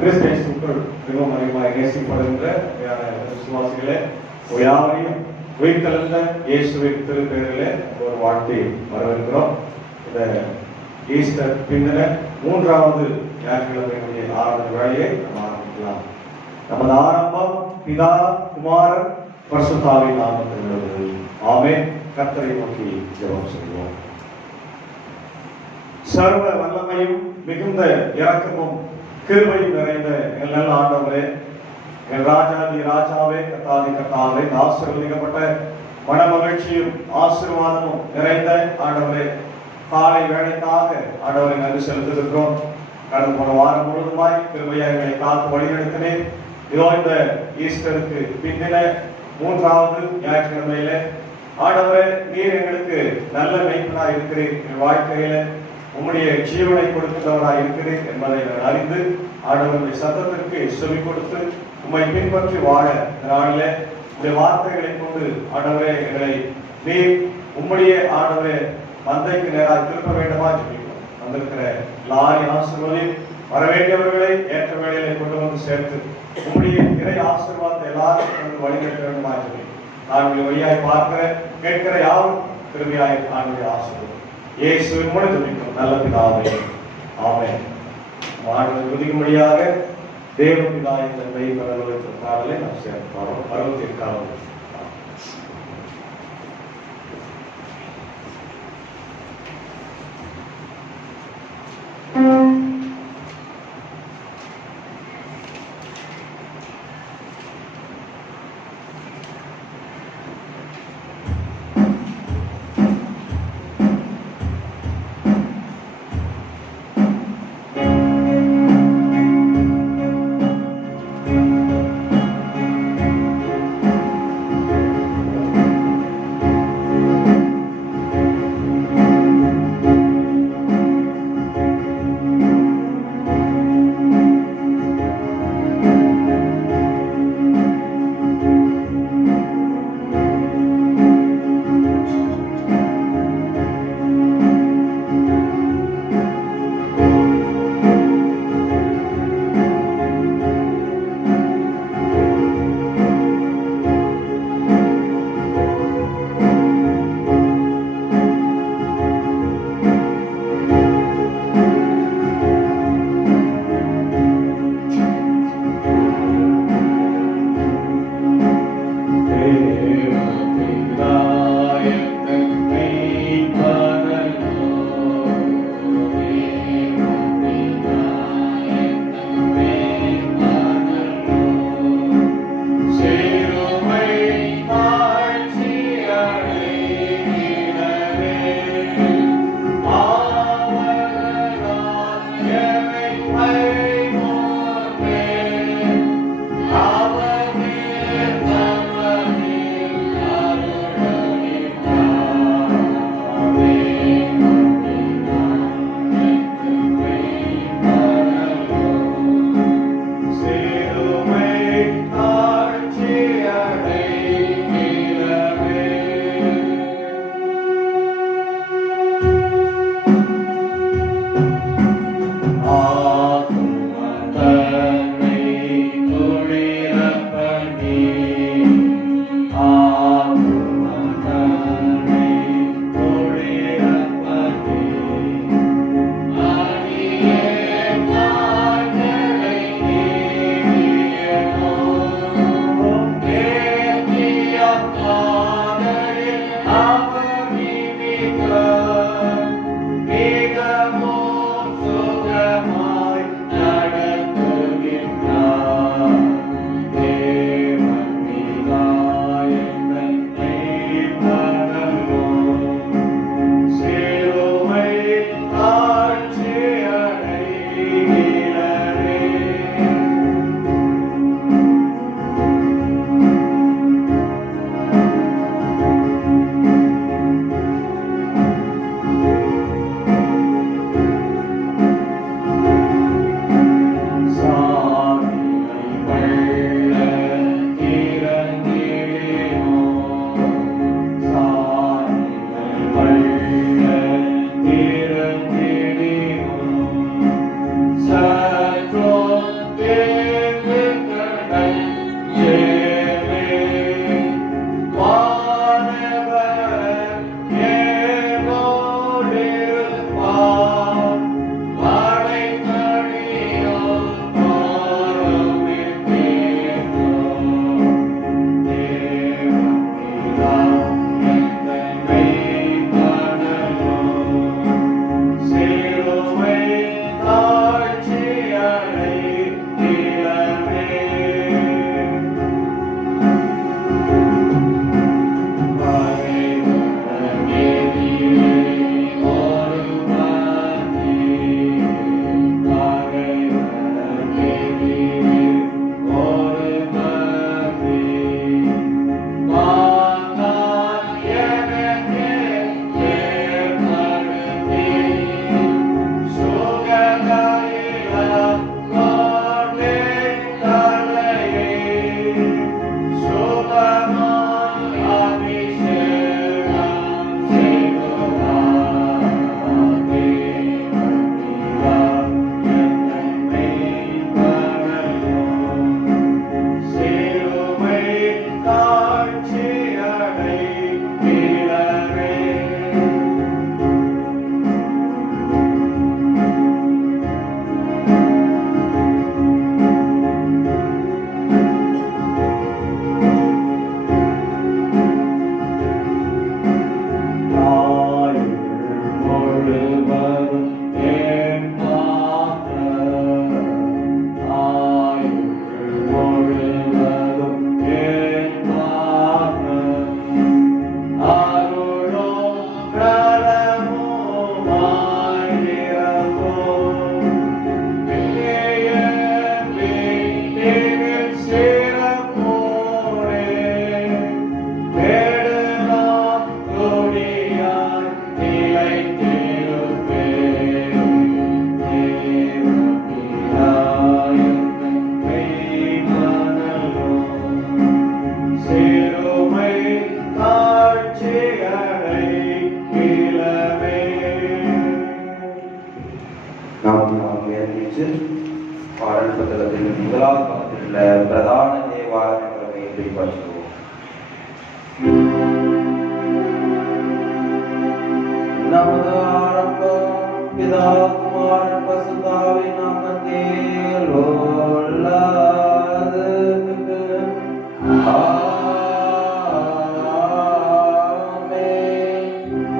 கிறிஸ்தேசுக்குள் மிகவும் அதிகமாக நேசிப்படுகின்ற விசுவாசிகளே, யாரையும் உயிர்த்தெழுந்த இயேசுவின் திருப்பெயரிலே ஒரு வாழ்த்தை வரவேற்கிறோம். இந்த ஈஸ்டர் பின்னர் 3வது ஞாயிற்றுக்கிழமையினுடைய ஆரம்ப வேலையை நாம் ஆரம்பிக்கலாம். நமது ஆரம்பம் பிதா குமாரன் பரிசுத்தாவின் நாமத்தில் உள்ளது. ஆமென். கர்த்தரை நோக்கி ஜெபம் செய்வோம். சர்வ வல்லமையும் மிகுந்த இரக்கமும் கிருபையும் நிறைந்த எங்கள் நல்ல ஆண்டவரே, எங்கள் ராஜாதி ராஜாவே, கர்த்தாதி கர்த்தாவே, ஆசீர்வதிக்கப்பட்ட மனமகிழ்ச்சியும் ஆசீர்வாதமும் நிறைந்த ஆண்டவரே, காலை வேளைக்காக ஆண்டவரை நன்றி செலுத்திருக்கிறோம். கடந்த போன வாரம் முழுவதுமாய் கிருபையாக எங்களை காத்து வழிநடத்தினேன். இதோ இந்த ஈஸ்டருக்கு பின்னின 3வது ஞாயிற்றுக்கிழமையில ஆண்டவரே, நீர் எங்களுக்கு நல்ல மெய்ப்பனாய் இருக்கிறீர், என் வாழ்க்கையில உம்முடைய ஜீவனை கொடுக்கிறவராய் இருக்கிறீர் என்பதை நான் அறிந்து ஆண்டவருடைய சத்தத்திற்கு செவி கொடுத்து உம்மை பின்பற்றி வாழ நாளில உடைய வார்த்தைகளை கொண்டு ஆண்டவரே எங்களை நீர் உம்முடைய ஆண்டவரே மந்தைக்கு நேராக திருப்ப வேண்டுமா ஜெபிக்கிறோம். வந்திருக்கிற எல்லாரையும் ஆசீர்வதி, வரவேண்டியவர்களை ஏற்ற வேளையிலே கொண்டு வந்து சேர்த்து உம்முடைய இறை ஆசீர்வாதத்தை எல்லாரும் கொண்டு வழிநடத்த வேண்டுமா ஜெபிக்கிறோம். நான் உங்களை வழியாய் பார்க்கிற கேட்கிற யாரும் திரும்பியாய் ஆண்டுடைய ஆசீர்வாதம் இயேசுவின் மூலம் ஜெபிக்கிறோம் நல்ல பிதாவே, ஆமென். ஆண்டவரை துதிக்கும்படியாக தேவபிதா என்ற பெயர் பரலோகத்தின் பாடலை நாம் சேர்ந்து பாடுவோம். பரலோகத்திற்காக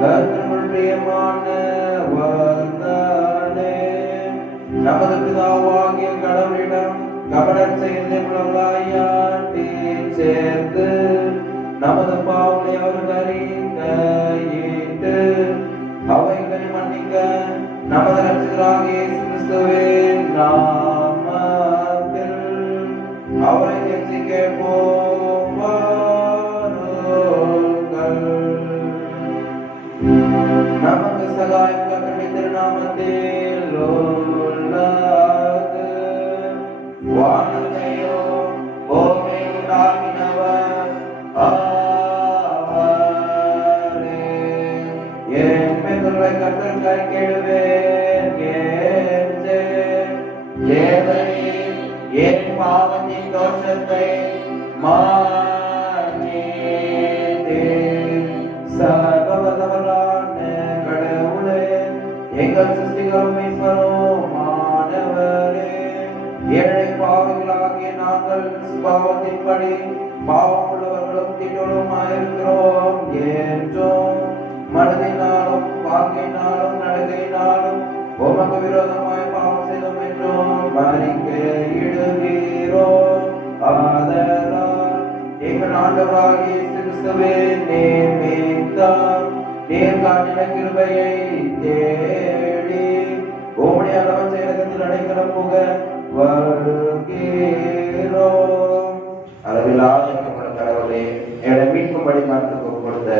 கர்த்தருக்குள் பிரியமான வந்தனே. நமது பிதாவாகிய கடவுளிடம் கபடர் செய்து புலங்காயாட்டி சேர்த்து நமது பாவங்களை அவர்கள் அறிக்கையிட்டு அவைகளை மன்னிக்க நமது ரட்சகராகிய இயேசு கிறிஸ்துவின் நாமத்தில் அவரை கெஞ்சி கேட்போம் வாருங்கள். நமக்கு சகாயம் கர்த்தருடைய திருநாமத்தில் உள்ளது. வானத்தையும் பூமியையும் உண்டாக்கினவர் அவரே. என் பெயரை கர்த்தருக்கு அறிக்கையிடுவேன் என்றேன். தேவரீர் என் பாவத்தின் தோஷத்தை மன்னித்தீர். சர்வவல்லவரான கடவுளே, எங்கள் சிருஷ்டிகரும் மீட்பருமானவரே, ஏழை பாவிகளாகிய நாங்கள் பாவத்தின்படி பாவம் உள்ளவர்களும் தீட்டோளுமாயிருக்கிறோம் என்றும் மனதினாலும் வாக்கினாலும் நடக்கையினாலும் உமக்கு விரோதமாய் பாவம் செய்தோம் என்றும் அறிக்கையிடுகிறோம். ஆதலால் எங்கள் ஆண்டவராகிய இயேசு கிறிஸ்துவே நிமித்தம் நீர் காட்டின கிருபையை தேடி உம்முடைய அளவற்ற இரக்கத்தில் அடைக்கலம் புக வருகிறோம். அளவில்லாத இரக்கமுள்ள கடவுளே, எங்களை மீட்கும்படி மனத்துக்கு கொடுத்த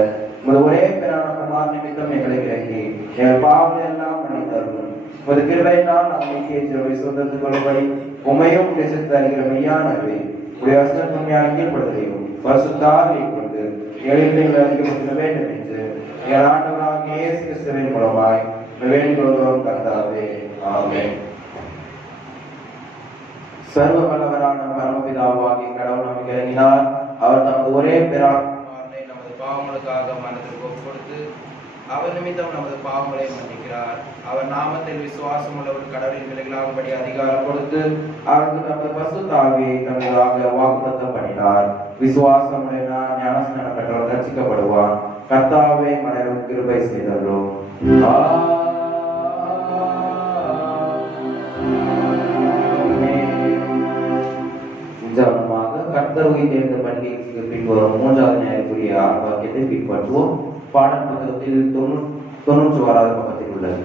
உமது ஒரே பேரான குமார் நிமித்தம் எங்களை இறங்கி எங்கள் பாவங்களை எல்லாம் மன்னித்தருளும். உமது கிருபையினால் நாம் நீக்கிய சுதந்திரத்துக் கொள்ளும்படி உண்மையும் பேசித்து அறிகிற மெய்யானவை உடைய அஸ்தன்மையாக கீழ்படுத்தலையும் பரிசுத்தாவியை கொண்டு எளிதில் அறிக்கப்பட வேண்டும் என்று எங்கள் ஆண்டவராகிய இயேசு கிறிஸ்துவின் மூலமாய் வேண்டிக் கொள்கிறோம் கர்த்தாவே. ஆமென். சர்வ வல்லவரான பரமபிதாவாகிய கடவுள் நமக்கு இறங்கினார். அவர் தமது ஒரே பேரான குமாரனை நமது பாவங்களுக்காக மனதிற்கு ஒப்புக்கொடுத்து அவர் நிமித்தம் நமது பாவங்களை மன்னிக்கிறார். அவர் நாமத்தில் விசுவாசம் உள்ளவர் கடவுளின் விலைகளாகும்படி அதிகாரம் கொடுத்து அவருக்கு தமது பரிசுத்த ஆவியை தமதாக வாக்குத்தத்தம் பண்ணினார். விசுவாசம் ஞானஸ்நானம் பெற்றவர் ரட்சிக்கப்படுவார். கர்த்தாவே மனதிற்கு கிருபை செய்தருளும். கர்த்தருகை தேர்ந்த பண்டிகைக்கு பின்வரும் மூன்றாவது ஞாயிற்றுக்குரிய ஆர்ப்பாக்கியத்தை பின்பற்றுவோம். பாடல் புத்தகத்தில் 96வது பக்கத்தில் உள்ளது.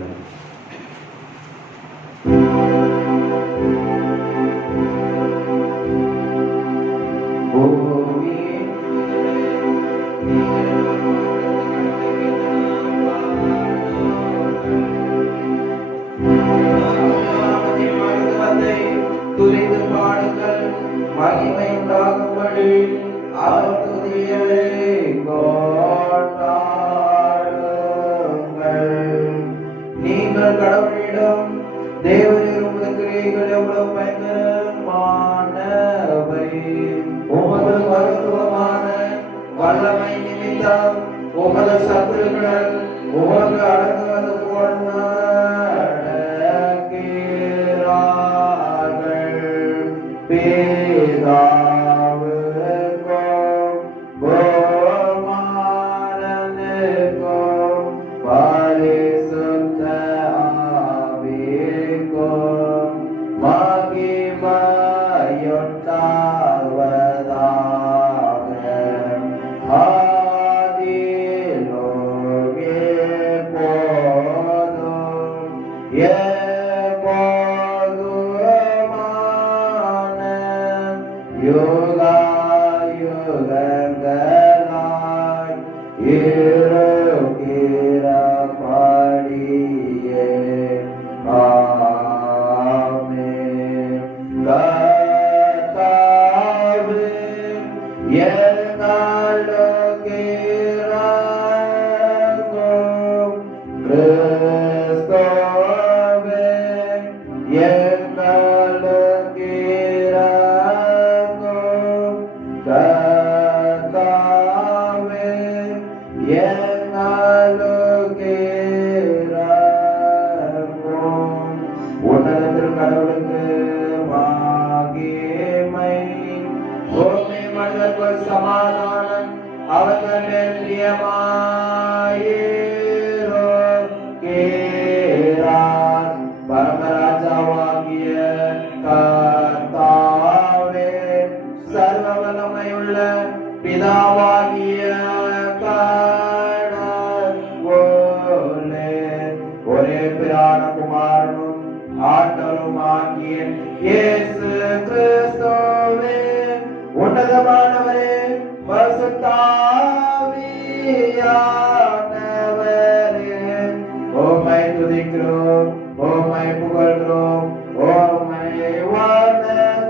துதித்து பாடுங்கள், மகிமை உண்டாகும்படி அவர் துதியை கொண்டாடுங்கள். நீங்கள் கடவுளிடம் தேவரீர் உமது கிரியைகள் எவ்வளவு பயங்கரமானவை, உமது மருத்துவமான வல்லமை நிமித்தம் உமது சத்துருக்கள் உமக்கு அடங்குவது போல் சமாதானம் அவர்கள் பிரியமாயே கடவுளே, ஒரே பிரான குமாரனும் ஆண்டவரும் ஆகிய இயேசு கிறிஸ்துவே, உன்னதமானவரே, பரிசுத்தாவியானவரே, உம்மை துதிக்கிறோம், உம்மை புகழ்கிறோம், உம்மை வணங்குகிறோம்,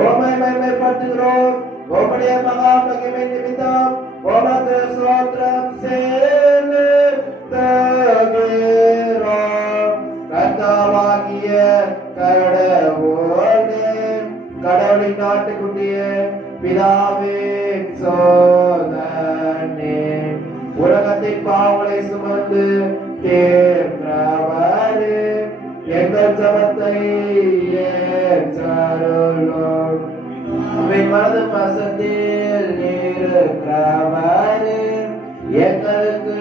உம்மை மகிமைப்படுத்துகிறோம். உம்முடைய மகா மகிமை நிமித்தம் உமக்கு ஸ்தோத்திரம் செலுத்துகிறோம். கர்த்தாவாகிய கடவுளே, கடவுளின் நாட்டுக்குட்டியே, பிதாவே சோதனே, உலகத்தின் பாவங்களை சுமந்து தேற்றவரே, எங்கள் ஜபத்தை ஏற்றருளும். உம்மின் வலது பசத்தில் இருக்கிறவரே, எங்களுக்கு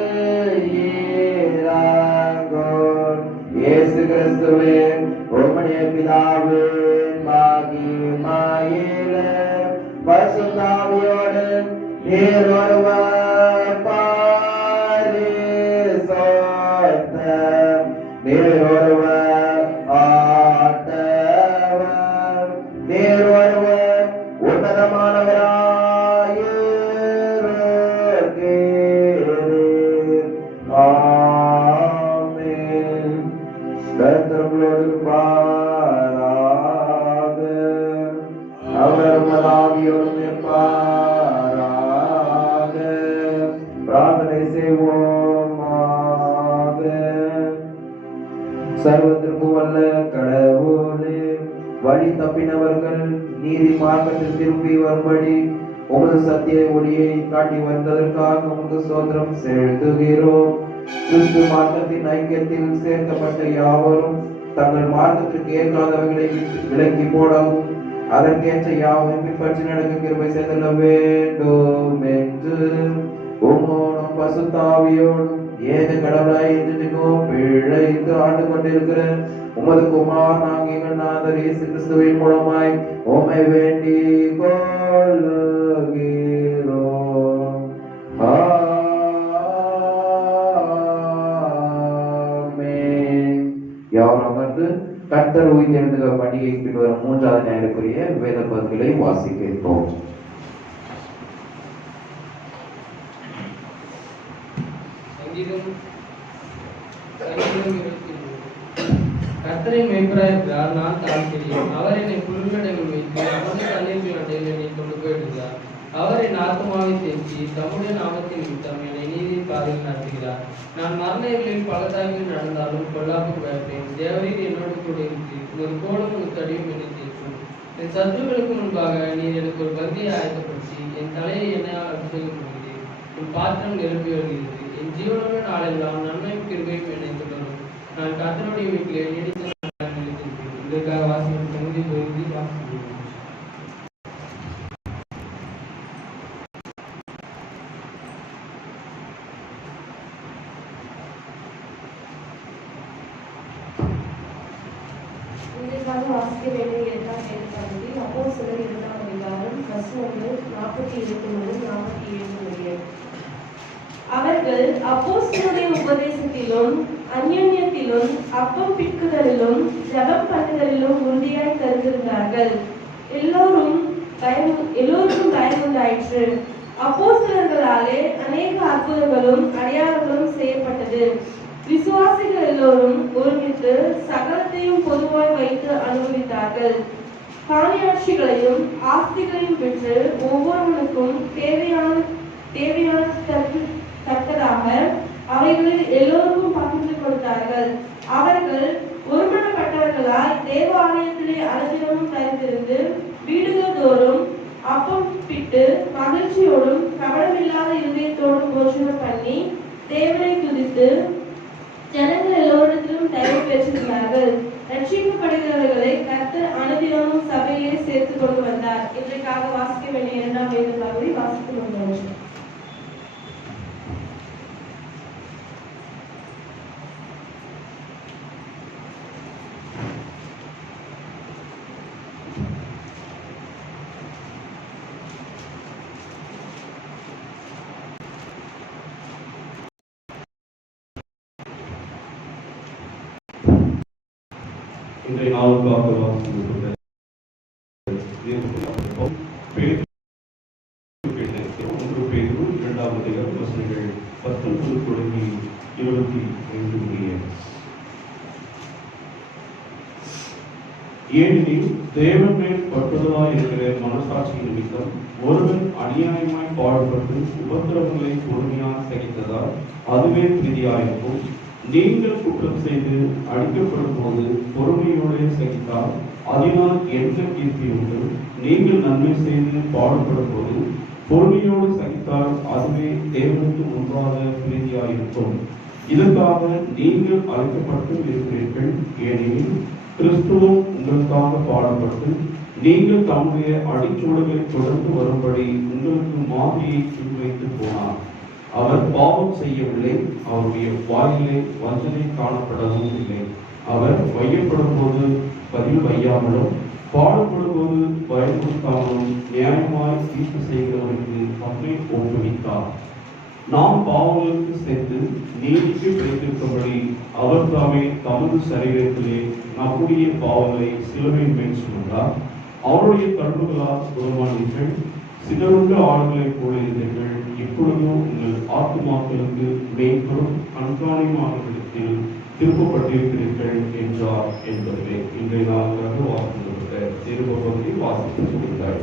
இரங்கும். இயேசு கிறிஸ்துவே, உம்முடைய பிதாவின் மகிமையிலே பரிசுத்த ஆவியோடு நீர் ஒருவர் பரிசுத்தர், நீர் ஒருவர் ஆண்டவர், நீர் ஒருவர் உன்னதமானவராயிருக்கிறீர். ஆமென். கர்த்தரோடு இருப்பாராக, அவர் உமதாவியோடும் இருப்பாராக. பிரார்த்தனை செய்வோமாக. சர்வத்திற்கு வல்ல கடவுளே, வழி தப்பினவர்கள் நீதி மார்க்கத்தில் திரும்பி வரும்படி உமது சத்திய ஒளியை காட்டி வந்ததற்காக உமக்கு ஸ்தோத்திரம் செலுத்துகிறோம். கிறிஸ்து மார்க்கத்தின் ஐக்கியத்தில் சேர்க்கப்பட்ட யாவரும் தங்கள் மார்க்கத்திற்கு ஏற்காதவர்களை விலக்கி போடவும் அதற்கேற்ற யாவும் பின்பற்றி நடக்க கிருபை செய்தல வேண்டும் என்று உம்மோடும் பசுத்தாவியோடும் ஏக கடவுளாய் இருந்தும் பிழைத்து ஆண்டு கொண்டிருக்கிற உமது குமாரனாகிய எங்கள் நாதர் இயேசு கிறிஸ்துவின் மூலமாய் உம்மை வேண்டிக் கொள்ளுகிறோம். ஆமென். யாவரும் அமர்ந்து கர்த்தர் உயிர்த்தெழுந்த பண்டிகைக்கு பின்வரும் 3வது ஞாயிறுக்குரிய வேத பகுதிகளை வாசிக்கிறோம். கர்த்தரின் மேய்ப்பராயிருக்கிறார், நான் தாழ்கிறேன். அவர் என்னை புல்வெளிகளில் வைத்து அவரது தண்ணீர்கள் அண்டையில் என்னை கொண்டு போயிடுகிறார். அவர் என் ஆத்மாவை தேற்றி தம்முடைய நாமத்தின் நிமித்தம் என்னை நீதியின் பாதையில் நடத்துகிறார். நான் மரண இருளில் பள்ளத்தாக்கில் நடந்தாலும் பொல்லாப்புக்கு பயப்பேன். தேவரீர் என்னோடு கூட இருக்கிறீர். உங்கள் கோலும் உங்கள் தடியும் என்னை தேற்றும். என் சத்துருக்களுக்கு முன்பாக நீர் எனக்கு ஒரு பந்தியை ஆயத்தப்படுத்தி என் தலையை எண்ணெயால் அபிஷேகம் பண்ணுகிறீர். என் பாத்திரம் நிரம்பி வருகிறது. என் ஜீவனுள்ள நாளெல்லாம் நன்மையும் கிருபையும் என்னை தொடரும். நான் கர்த்தருடைய வீட்டிலே நீடித்த நாட்கள் நிலைத்திருப்பேன். இதற்காக வாசிக்கும் தொகுதி வாசிக்கிறேன். வாசிக்க வேண்டிய 2ஆம் பகுதி அப்போஸ்தலர் 2ஆம் அதிகாரம் 47 முதல் 47 முடிய. அவர்கள் அப்போஸ்தலருடைய உபதேசத்திலும் அந்யோன்யத்திலும் அப்பம் பிட்குதலிலும் ஜெபம் பண்ணுதலிலும் உறுதியாய் கருதிருந்தார்கள். எல்லோருக்கும் பயமுண்டாயிற்று. அப்போஸ்தலர்களாலே அநேக அற்புதங்களும் அடையாளங்களும் செய்யப்பட்டது. விசுவாசிகள் எல்லோரும் ஒருமித்து சகலத்தையும் பொதுவாய் வைத்து அனுபவித்தார்கள். காணியாட்சிகளையும் ஆஸ்திகளையும் பெற்று ஒவ்வொருவனுக்கும் தேவையான அவைகளில் எல்லோருக்கும் பகிர்ந்து கொடுத்தார்கள். அவர்கள் ஒருமனப்பட்டவர்களாய் தேவ ஆலயத்திலே அனுதினமும் தரித்திருந்து வீடுகள் தோறும் அப்பம் பிட்டு மகிழ்ச்சியோடும் கபடமில்லாத இருதயத்தோடும் போஷணம் பண்ணி தேவனை துதித்து ஜனங்கள் எல்லோரிடத்திலும் தயவு பெற்றிருந்தார்கள். ரட்சிக்கப்படுகிறவர்களை கர்த்தர் அனுதினமும் சபையிலே சேர்த்துக் கொண்டு வந்தார். இன்றைக்காக வாசிக்க வேண்டிய 2ஆம் வேத பகுதி வாசித்து வந்தாச்சு. இன்றைய நாளுக்காக வாசிக்கப்பட்ட பேதுரு 2ஆம் அதிகாரம் வசனங்கள் 19 தொடங்கி 25 முடிய. ஏனெனில் தேவன் மேல் பற்றுதலாய் இருக்கிற மனசாட்சி நிமித்தம் ஒருவன் அநியாயமாய் பாடுபட்டு உபத்திரவங்களை பொறுமையாக சகித்ததால் அதுவே பிரீதியாயிருக்கும். நீங்கள் குற்றம் செய்து அடிக்கப்படும் போது பொறுமையோடு சகித்தால் அதனால் எந்த கீர்த்தி உண்டு? நீங்கள் நன்மை செய்து பாடுபடும் போது பொறுமையோடு சகித்தால் அதுவே தேவனுக்கு முன்பாக பிரீதியாயிருக்கும். இதற்காக நீங்கள் அழைக்கப்பட்டு இருக்கிறீர்கள். ஏனெனில் கிறிஸ்துவும் உங்களுக்காக பாடுபட்டு நீங்கள் தம்முடைய அடிச்சூழலை தொடர்ந்து வரும்படி உங்களுக்கு மாதிரியை முன்வைத்து போனார். அவர் பாவம் செய்யவில்லை, அவருடைய வாயிலே வஞ்சனை காணப்படவும் இல்லை. அவர் வையப்படும் போது பதில் வையாமலும் பாடுபடும் போது பயன்படுத்தாமலும் நியாயமாய் தீர்ப்பு செய்கிறவருக்கு தம்மை ஒப்புவித்தார். நாம் பாவங்களுக்கு சேர்த்து நீதிக்கு பிழைத்திருக்கும்படி அவர் தாமே தமது சரீரத்திலே நம்முடைய பாவங்களை சிலுவையின் மேல் சுமந்தார். அவருடைய தழும்புகளால் குணமானீர்கள். சிதறுண்ட ஆடுகளைப் போல இருந்தீர்கள். இப்பொழுதும் உங்கள் ஆத்துமாக்களுக்கு மேய்ப்பரும் கண்காணிமானத்தில் திருப்பப்பட்டிருக்கிறீர்கள் என்றார் என்பதுவே இன்றைய நாளுக்காக வாசிக்கப்பட்ட திரும்ப பகுதி வாசித்து கொடுத்தார்.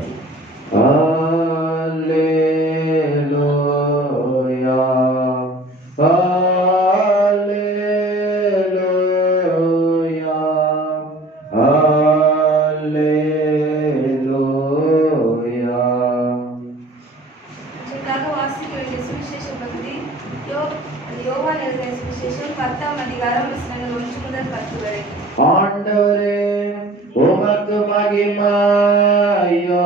ஆண்டவரே உமக்கு மகிமையோ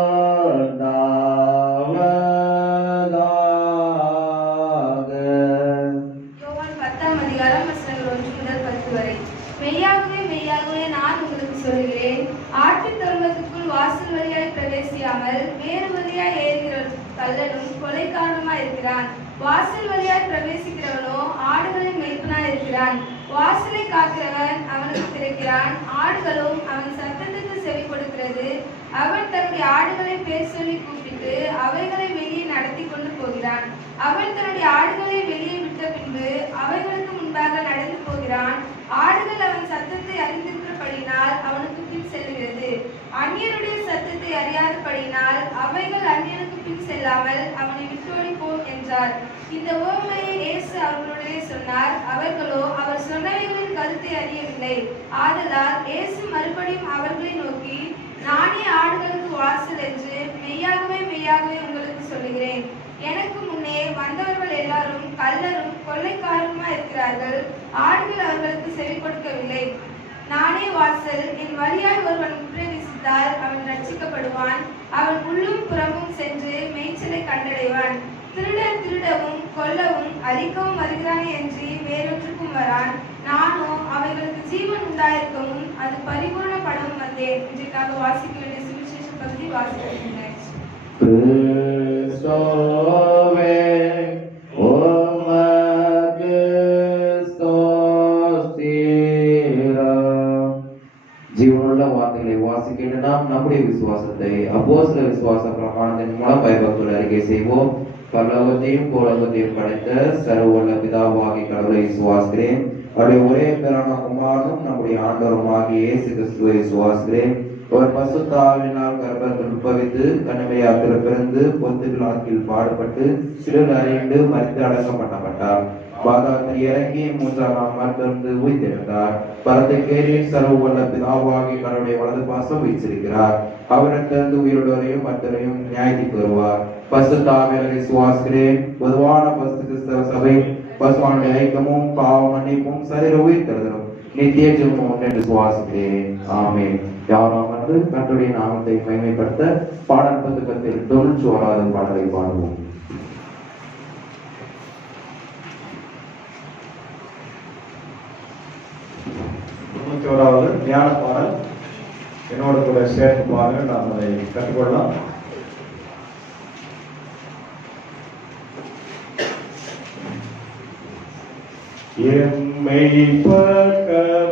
மெய்யாகவே மெய்யாகவே நான் உங்களுக்கு சொல்கிறேன், ஆட்டுத் தொழுவத்துக்குள் வாசல் வழியாய் பிரவேசியாமல் வேறு வழியாய் ஏறுகிற கள்ளனும் கொலைக்காரனுமாய் இருக்கிறான். வாசல் வழியாய் பிரவேசிக்கிறவனோ ஆடுகளின் மேய்ப்பனாய் இருக்கிறான். வாசலை காக்கிறவன் அவனுக்கு திறக்கிறான். ஆடுகளும் அவன் சத்தத்துக்கு செவி கொடுக்கிறது. அவன் தன்னுடைய ஆடுகளை பேர் சொல்லி கூப்பிட்டு அவைகளை வெளியே நடத்தி கொண்டு போகிறான். அவன் தன்னுடைய ஆடுகளை வெளியே விட்ட பின்பு அவைகளுக்கு முன்பாக நடந்து போகிறான். ஆடுகள் அவன் சத்தத்தை அறிந்திருக்கிறபடியினால் அவனுக்கு பின் செல்கிறது. அந்நியருடைய சத்தத்தை அறியாதபடியினால் அவைகள் அந்நியனுக்கு பின் செல்லாமல் அவனை விட்டோடி போ என்றார். இந்த உவமையை இயேசு அவர்களுடைய சொன்னார். அவர்களோ அவர் சொன்னவைகளின் கருத்தை அறியவில்லை. ஆதலால் இயேசு மறுபடியும் அவர்களை நோக்கி, நானே ஆடுகளுக்கு வாசல் என்று மெய்யாகவே மெய்யாகவே உங்களுக்கு சொல்லுகிறேன். எனக்கு முன்னே வந்தவர்கள் எல்லாரும் கள்ளரும் கொள்ளைக்காரருமா இருக்கிறார்கள். ஆடுகள் அவர்களுக்கு செவி கொடுக்கவில்லை. நானே வாசல். என் வழியாய் ஒருவன் பிரவேசித்தால் அவன் ரட்சிக்கப்படுவான். அவன் உள்ளும் புறமும் சென்று மேய்ச்சலை கண்டடைவான். திருடன் திருடவும் கொல்லவும் அழிக்கவும் வருகிறானே என்று வேறொன்றுக்கும் வரான். நானோ அவைகளுக்கு ஜீவன் உண்டாயிருக்கவும் அது பரிபூரணப்படவும் வந்தேன். இன்றைக்காக வாசிக்க வேண்டிய சுவிசேஷ பகுதி வாசிக்கிறேன். ஜீவனுள்ள வார்த்தைகளை வாசிக்கின்ற நாம் நம்முடைய விசுவாசத்தை அப்போஸ்தல விசுவாச பிரமாணத்தின் மூலம் பயபக்தியோடு அறிக்கை செய்வோம். பரலோகத்தையும் பூலோகத்தையும் படைத்த சர்வவல்ல பிதாவாகிய கடவுளை விசுவாசிக்கிறேன். அவருடைய ஒரே பேரான குமாரனும் நம்முடைய ஆண்டவருமாகிய இயேசு கிறிஸ்துவை விசுவாசிக்கிறேன். அவர் பரிசுத்த ஆவியினால் கர்ப்பத்தில் உட்பவித்து கன்னிமையாத்தில் பிறந்து பொந்து பிலாத்தில் பாடுபட்டு சிலுவையில் அறைந்து மரித்து அடக்கப்பட்டார். பாதாளத்தில் இறங்கி 3ஆம் நாள் திறந்து உயிர்த்தெழுந்தார். பரத்துக்கேறி சர்வவல்ல பிதாவாகிய கடவுளுடைய வலது பாசம் வீச்சிருக்கிறார். அவரிடத்திலிருந்து உயிரோடையும் மற்றவரையும் நியாயத்திற்கு வருவார். பரிசுத்த ஆவியாரை விசுவாசிக்கிறேன். பொதுவான பரிசுத்த சபை பசுவானுடைய ஐக்கியமும் பாவ மன்னிப்பும் சரீர உயிர்த்தெழுதலும் நித்திய ஜீவனும் ஒன்று என்று விசுவாசிக்கிறேன். ஆமென். யாரும் வந்து கர்த்தருடைய நாமத்தை மகிமைப்படுத்த பாடல் புத்தகத்தில் 91வது பாடலை பாடுவோம். ஞான பாடல் என்னோட கூட சேர்த்து பாருங்க, நாம் அதை கற்றுக்கொள்ளலாம். எம்மை பக்கத்தரானவர்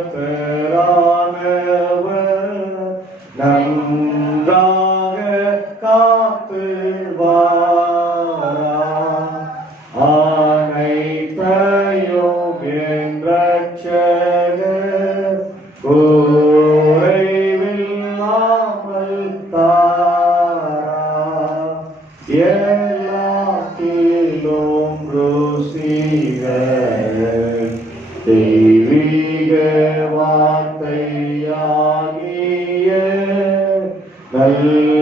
தெய்வீக வார்த்தையாகிய நல்மெய்ச்செயன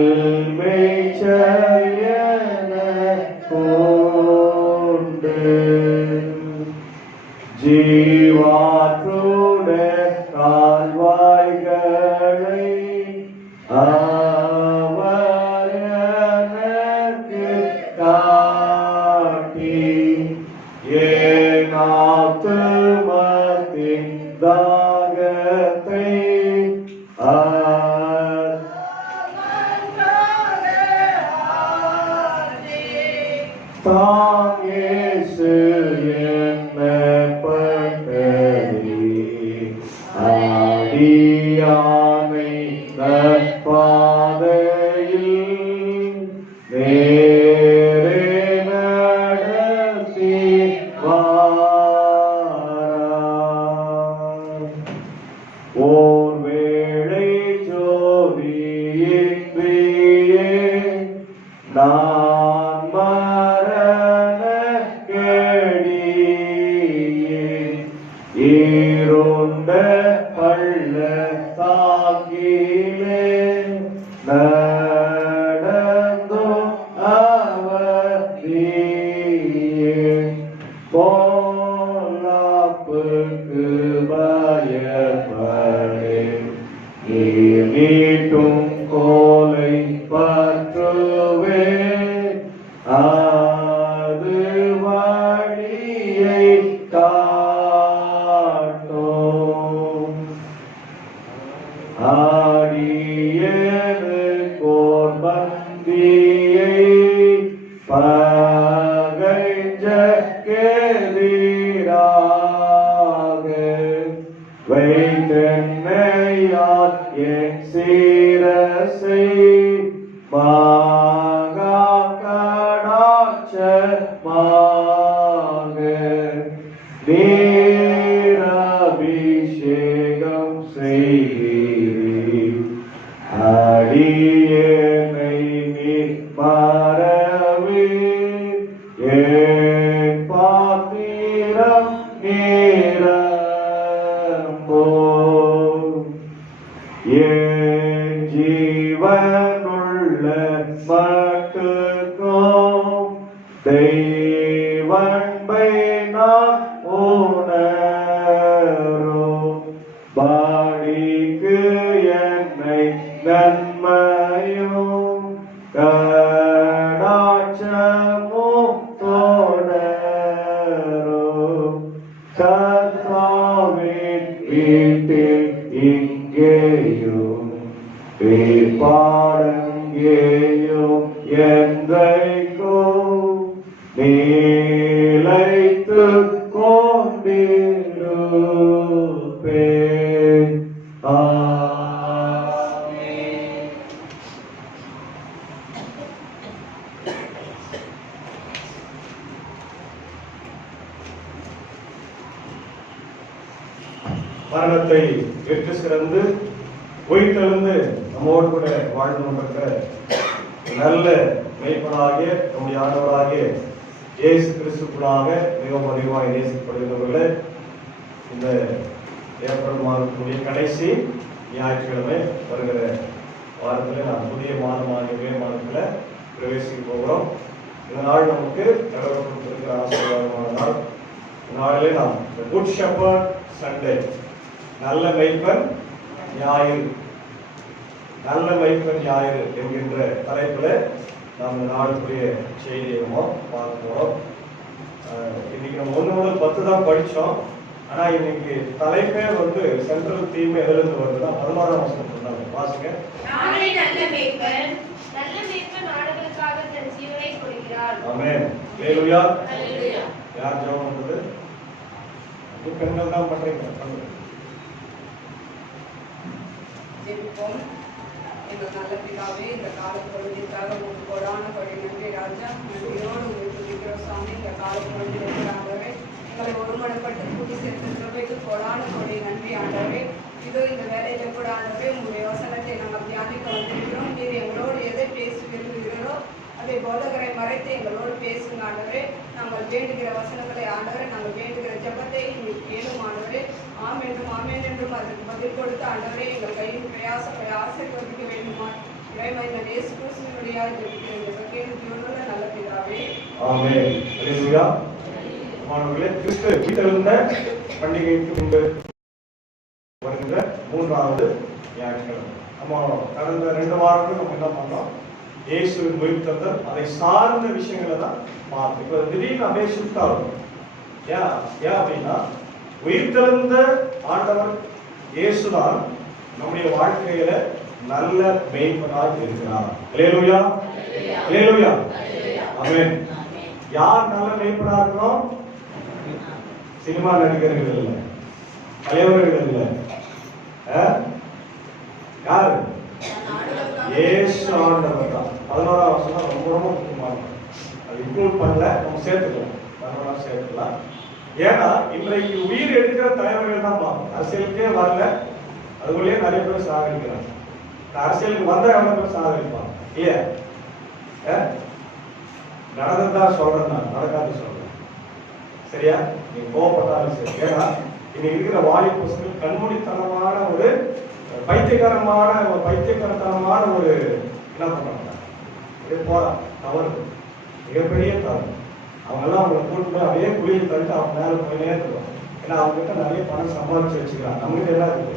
கொண்டு ஜீவாற்றுட கால்வாய்களை அவர் எனக்கு காட்டி என் ஆத்துமத்தின் தாகத்தை தாம் இயேசு எண்ணப்பட்டதே ஆடியானை நற்பாதையில் நேரே நடத்தி வாரார். ஓர் வேளை ஜோதியின்றியே நான் மரண கெடியே ஈருண்ட பள்ளத்தாக்கிலே நடந்தும் அவதியே பொல்லாப்புக்கு பயப்படேன் மீட்டும் கோலை பற்றுவே அது வழியை காட்டும் ஆடியது கோர்பந்தியை பகைஞ்ச கெதிராக வைத்தென்னையால் என் சீரசை மகா கடாட்சமாக நீரபிஷேகம் செய்கிறீர். அடியேனை நீர் மறவீர். என் பாத்திரம் நிரம்பும். என் ஜீவனுள்ள மட்டுக்கும் தெய்வன்பை நான் உணரும். பாடிக்கு என்னை நன்மையும் கடாட்சமும் தொடரும். கர்த்தாவின் வீட்டில் இங்கேயும் பாடங்கேயும் என்றைக்கும் நீலைத்து கொண்டிருப்பேன். ஆமென். மரணத்தை வெற்றி சிறந்து உயிர்த்தெழுந்து நம்மோடு கூட வாழ்ந்து கொண்டிருக்கிற நல்ல மெய்ப்பனாகிய நம்முடைய ஆண்டவராகிய இயேசு கிறிஸ்துக்குள்ளாக மிகவும் அதிகமாக நேசிக்கப்படுகிறவர்களே, இந்த ஏப்ரல் மாதத்துடைய கடைசி ஞாயிற்றுக்கிழமை வருகிற வாரத்தில் நாம் புதிய மாதமாகிய மே மாதத்தில் பிரவேசிக்க போகிறோம். இந்த நாள் நமக்கு கடவுள் கொடுத்திருக்கிற ஆசீர்வாதமான நாள். இந்த நாளிலே நாம் குட் ஷெப்பர்ட் சண்டே, நல்ல மெய்ப்பன் ஞாயிறு, நல்ல மெய்ப்பன் ஞாயிறு என்கின்ற தலைப்பில் நாம் இந்த நாளுக்குரிய செய்தியை பார்க்க போகிறோம். இன்னைக்கு நம்ம 1 முதல் 10 தான் படித்தோம். ஆனால் இன்னைக்கு தலைப்பே சென்ட்ரல் தீம் எதிலிருந்து வருதுன்னா 11ஆம் வசனம் சொன்னாங்க. வாசிங்க. ஆமென். அல்லேலூயா. யார் ஜெபம் பண்றது? பெண்கள் தான் பண்றீங்க. ஜெபிப்போம். எங்கள் நல்ல பிதாவே, இந்த கால பொழுதிற்காக உங்களுக்கு கொடான கொடை நன்றி ராஜா. நன்றியோடு உங்களுக்கு துதிக்கிறோம் சாமி. இந்த கால பொழுதில் ஆண்டவரே எங்களை ஒருமனப்பட்டு கூடி சேர்த்து கிருபைக்கு கொடான கொடை நன்றி ஆண்டவரே. இதோ இந்த வேலையில கூட ஆண்டவரே உங்களுடைய வசனத்தை நாங்கள் தியானிக்க வந்திருக்கிறோம். நீர் எங்களோடு எதை பேச விரும்புகிறீரோ அதை போதகரை மறைத்து எங்களோடு பேசுங்க சொல்லுங்க ஆண்டவரே. நாங்கள் வேண்டுகிற வசனங்களை ஆண்டவரே, நாங்கள் வேண்டுகிற ஜெபத்தை நீர் கேளும் ஆண்டவரே. ஆம் என்றும் ஆமென் என்றும் அதற்கு பதில் கொடுத்து ஆண்டவரே எங்கள் கையின் பிரயாசங்களை ஆசீர்வதிக்க வேண்டுமா இறைமையினர் இயேசு கிறிஸ்துவினுடைய ஜெபிக்கிறேன் கேள்வியோடு நல்ல பிதாவே. ஆமென். அல்லேலூயா. மாணவர்களே, கிறிஸ்து உயிர்த்தெழுந்த பண்டிகைக்கு முன்பு வருகின்ற 3வது ஞாயிற்றுக்கிழமை. நம்ம கடந்த 2 வாரங்கள் நம்ம என்ன பண்ணோம்? இயேசுவின் உயிர்த்தெழுதல், அதை சார்ந்த விஷயங்களை தான் பார்த்தோம். இப்போ திடீர்னு அப்படியே ஷிஃப்ட் ஆகும். ஏன் அப்படின்னா, உயிர்த்தெழுந்த ஆண்டவர் இயேசுதான் நம்முடைய வாழ்க்கையில நல்ல மேய்ப்பனாக இருக்கிறார். அல்லேலூயா. அல்லேலூயா. ஆமென். யார் நல்ல மேய்ப்பனா இருக்கணும்? சினிமா நடிகர்கள் இல்ல, தலைவர்கள் இல்ல, யாரு? இயேசு ஆண்டவர் தான். 11ஆம் வசனம் ரொம்ப ரொம்ப முக்கியமானது. அது இன்க்ளூட் பண்ணல, நம்ம சேர்த்துக்கலாம், 11ஆம் சேர்த்துக்கலாம். ஏன்னா இன்றைக்கு உயிர் எடுக்கிற தலைவர்கள் தான் பார்க்கணும். அரசியலுக்கே வரல, அதுக்குள்ளேயே நிறைய பேர் சாகடிக்கிறாங்க. அரசியலுக்கு வந்தா எவ்வளவு பேர் சாகடிப்பாங்க இல்லையா? நடந்ததான் சொல்றேன், நான் நடக்காது சொல்றேன். சரியா? நீ கோவப்பட்டாலும் சரி. ஏன்னா இன்னைக்கு இருக்கிற வாலிபர்கள் கண்மூடித்தனமான ஒரு பைத்தியக்காரத்தனமான ஒரு என்ன பண்றாங்க, போறா தவறு, மிகப்பெரிய தவறு. அவங்க எல்லாம் அவங்களை கூட்டு போய் அப்படியே குளியில் தள்ளிட்டு அவங்க மேல போயினே இருக்கணும். ஏன்னா அவங்க கிட்ட நிறைய பணம் சம்பாதிச்சு வச்சுக்கிறாங்க. நம்ம கிட்ட எல்லாம் இருக்கு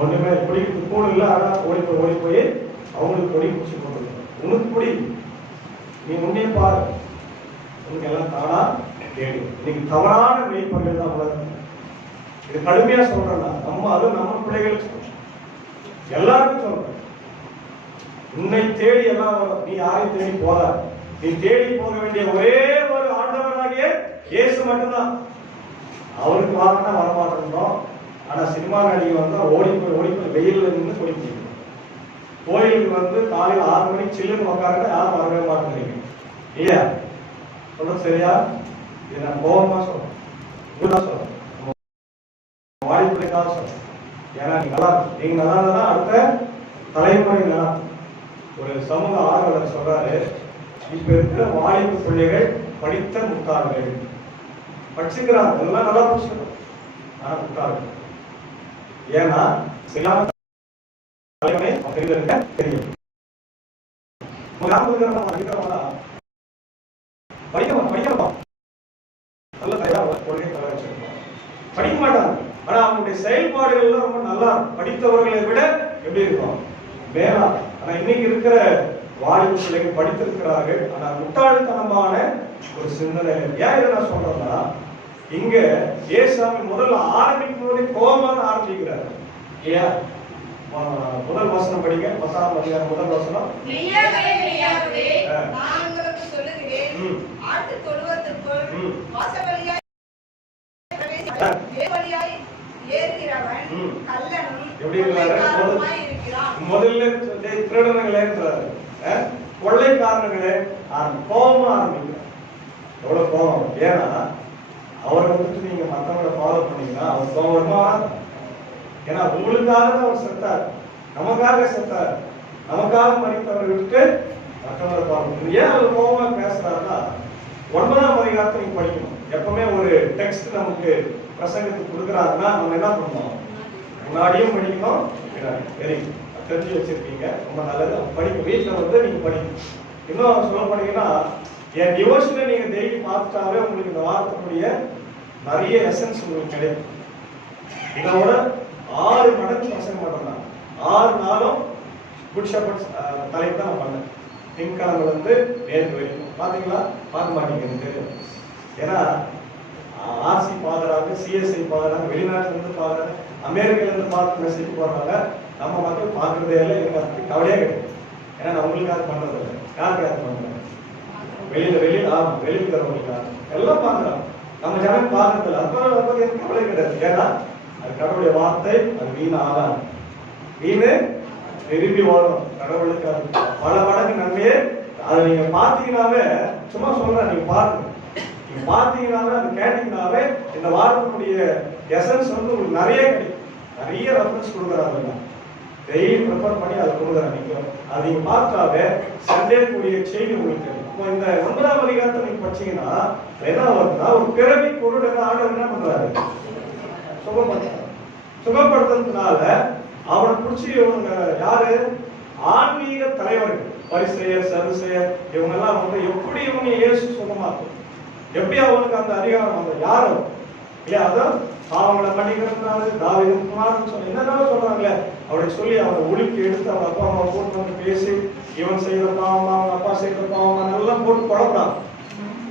ஒண்ணுமே. குடிக்கிறதுக்கு கூட இல்லை, ஆனா ஓடி போய் அவங்களுக்கு கொடி பிடிச்சி போட்டு உனக்கு குடி, நீ முன்னே பாரு, உனக்கு எல்லாம் தானா கேடு. இன்னைக்கு தவறான மெய்ப்பர்கள் தான் வளர்ந்து. இது கடுமையா சொல்றேன்னா அதுவும் நம்ம பிள்ளைகளுக்கு சொல்றோம், எல்லாருக்கும் சொல்றேன். உன்னை தேடி எல்லாம் வரும், நீ யாரையும் தேடி போத. நீ தேடி போக வேண்டிய ஒரே ஒரு ஆண்டவராகிய இயேசு மட்டும்தான். அவருக்கு வாங்கினா வரமாட்டோம். ஆனா சினிமா நடிகை வந்தா ஓடி போய் வெயில்ல நின்று கொடி பிடிக்கணும். கோயிலுக்கு காலையில் 6 மணிக்கு சில்லுன்னு உட்காருங்க, யாரும் வரவே மாட்டேங்கிறீங்க இல்லையா? சொல்றது சரியா? இதை நான் கோபமா சொல்றேன், சொல்றேன், வாடிப்படைக்காக சொல்றேன். ஏன்னா நீங்க நல்லா இருந்தா அடுத்த தலைமுறை நல்லா. ஒரு சமூக ஆர்வலர் சொல்றாரு, இப்ப இருக்கிற வாலிப பிள்ளைகள் படித்த முட்டாள்கள். படிச்சுக்கிறாங்க, எல்லாம் நல்லா படிச்சுக்கிறோம், ஆனா முட்டாள்கள். ஏன்னா சில தலைவனை தெரியும் படிக்க மாட்டாங்க. ஆனா அவங்களுடைய செயல்பாடுகள் ரொம்ப நல்லா படித்தவர்களை விட எப்படி இருக்கும், மேலா. ஆனா இன்னைக்கு இருக்கிற வாலிப பிள்ளைகள் படித்திருக்கிறார்கள், ஆனா முட்டாள்தனமான ஒரு சிந்தனை. ஏன் இதை நான் சொல்றேன்னா, இங்க ஏசாமி முதல்ல ஆரம்பிக்கும் போதே கோபமாக ஆரம்பிக்கிறார் இல்லையா? முதல் வசனம் படிங்க, 10ஆம் அதிகாரம் முதல் வசனம். நான் உங்களுக்கு சொல்லுகிறேன், ஆட்டு தொழுவத்திற்குள் வாசவழியாய் வழியாய் ஏறுகிறவன் கள்ளனும் கொள்ளைக்காரனுமாய் இருக்கிறான். முதல்ல திருடனங்களே, கொள்ளைக்காரனுங்களே கோபமா ஆரம்பிக்கிறார். எவ்வளவு கோபம்! ஏன்னா அவரை நீங்க மற்றவங்களை ஃபாலோ பண்ணீங்கன்னா அவர் கோபமா. ஏன்னா உங்களுக்காக தான் அவர் செத்தார், நமக்காக செத்தார், நமக்காக மறித்தவர்களுக்கு மற்றவங்களை பார்க்கணும். ஏன் அவர் கோபமா பேசுறாருன்னா, 9ஆம் அதிகாரத்தை நீங்க படிக்கணும். எப்பவுமே ஒரு டெக்ஸ்ட் நமக்கு பிரசங்கத்துக்கு கொடுக்குறாருன்னா நம்ம என்ன பண்ணணும், முன்னாடியும் படிக்கணும். வெரி தெரிஞ்சு வச்சிருக்கீங்க, ரொம்ப நல்லது. படிக்க வீட்டில் நீங்க படிக்கணும். இன்னும் சொல்ல போனீங்கன்னா, என் டிவோஷனை நீங்க டெய்லி பார்த்துட்டாவே உங்களுக்கு இந்த வாரத்தினுடைய நிறைய எசன்ஸ் உங்களுக்கு கிடைக்கும். இதோட 6 மடங்கு பிரசங்கம் பண்றேன். 6 நாளும் குட் ஷெப்பர்ட்ஸ் தலைப்பு தான் நான் பண்ணேன். திங்கக்கிழமை நேற்று வரைக்கும் பாத்தீங்களா? பார்க்க மாட்டீங்க, எனக்கு தெரியும். ஏன்னா ஆர்சி பாக்குறாங்க, சிஎஸ்ஐ பாக்குறாங்க, வெளிநாட்டுல இருந்து பாக்குறாங்க, அமெரிக்கால இருந்து பார்த்து மெசேஜ் போடுறாங்க. நம்ம மக்கள் பார்க்கறதே இல்லை, எனக்கு அதை கவலையே கிடையாது. ஏன்னா நான் உங்களுக்காக பண்றது இல்லை, யாருக்காக பண்றேன்? வெளியில் தரவங்களுக்காக எல்லாம் பார்க்குறாங்க. நம்ம ஜனம் பார்க்கறது இல்லை, அப்போ எனக்கு கவலை கிடையாது. ஏன்னா அது கடவுளுடைய வார்த்தை, அது வீண் ஆகாது. வீணு திரும்பி ஓடும். கடவுளுக்கு அது பல மடங்கு நன்மையே. அதை நீங்க பார்த்தீங்கன்னாவே, சும்மா சொல்றேன், நீங்க பாருங்க, நீங்க பார்த்தீங்கன்னாவே, அது கேட்டீங்கன்னாவே இந்த வாரத்தினுடைய எசன்ஸ் உங்களுக்கு நிறைய கிடைக்கும். நிறைய ரெஃபரன்ஸ் கொடுக்குறாங்க, டெய்லி ப்ரிப்பேர் பண்ணி அதை கொடுக்குறாங்க. நீங்க அதை நீங்க பார்த்தாவே சண்டே கூடிய செய்தி உங்களுக்கு தெரியும். இப்போ இந்த 9ஆம் அதிகாரத்தை நீங்க படிச்சீங்கன்னா என்ன வருதுன்னா, ஒரு பிறவி குருடனை ஆண்டவர் என்ன பண்றாரு? சுகப்படுத்துறாரு. சுகப்படுத்துறதுனால அவனை பிடிச்சி இவங்க யாரு? ஆன்மீக தலைவர்கள், பரிசேயர், சதுசேயர், இவங்க எல்லாம் வந்து எப்படி இவங்க இயேசு சுகமாக்கும், எப்படி அவனுக்கு அந்த அதிகாரம் வந்து யாரோ இல்லையா? அதான் பாவங்களை பண்ணிக்கிறதுனால தாவீது குமாரன் சொல்லி என்னதான் சொல்றாங்களே, அவரை சொல்லி அவரை ஒழுக்கி எடுத்து அவங்க அப்பா அம்மா போட்டு வந்து பேசி இவன் செய்யற பாவமா அவங்க அப்பா செய்யற பாவமா நல்லா போட்டு குழப்பறான்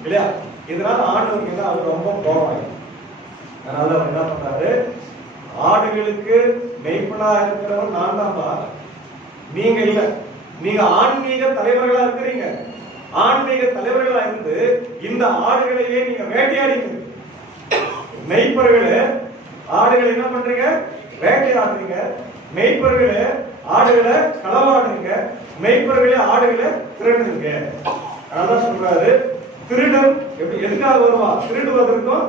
இல்லையா? இதனால ஆண்டவருக்கு என்ன அது ரொம்ப கோபம். அதனால அவர் என்ன பண்றாரு? ஆடுகளுக்கு மெய்ப்பனா இருக்கிறவன் நான் தான்பா, நீங்க இல்ல. நீங்க ஆன்மீக தலைவர்களா இருக்கிறீங்க. ஆன்மீக தலைவர்களா இருந்து இந்த ஆடுகளையே நீங்க வேட்டையாடிங்க. மெய்ப்பர்களே ஆடுகளை என்ன பண்றீங்க? வேட்டையாடுறீங்க. மெய்ப்பர்களே ஆடுகளை களவாடுறீங்க. மெய்ப்பர்களே ஆடுகளை திருடுறீங்க. அதான் சொல்றாரு, திருடன் எப்படி எதுக்காக வருவான்? திருடுவதற்கும்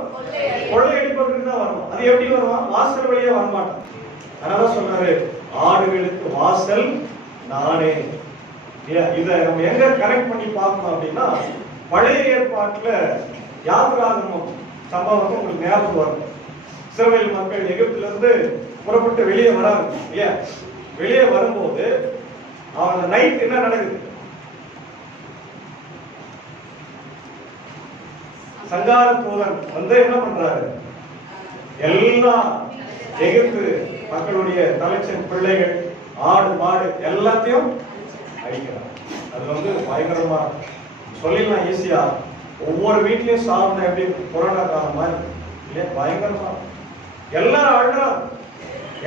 கொள்ளையடிப்பதற்கு தான் வருவான். அது எப்படி வருவான்? வாசல் வழியா வரமாட்டான். அதனால சொல்றாரு, ஆடுகளுக்கு வாசல் நானே. இத நம்ம எங்க கனெக்ட் பண்ணி பார்க்கணும் அப்படின்னா, பழைய ஏற்பாட்டுல யாத்ராகமம் சம்பவம் உங்களுக்கு ஞாபகம் வரும். இஸ்ரவேல் மக்கள் எகிப்துல இருந்து புறப்பட்டு வெளியே வராங்க இல்லையா? வெளியே வரும்போது அவங்க நைட் என்ன நடக்குது? சங்கார தூதன் வந்து என்ன பண்றாரு? எல்லா எகிப்து மக்களுடைய தலைச்சன் பிள்ளைகள், ஆடு மாடு எல்லாத்தையும் அழிக்கிறார். அது வந்து பயங்கரமா சொல்லிடலாம் ஈஸியா. ஒவ்வொரு வீட்லயும் சாப்பிட எப்படி கொரோனா காலம் மாதிரி இல்லையா? பயங்கரமா எல்லாரும் அழுறாங்க.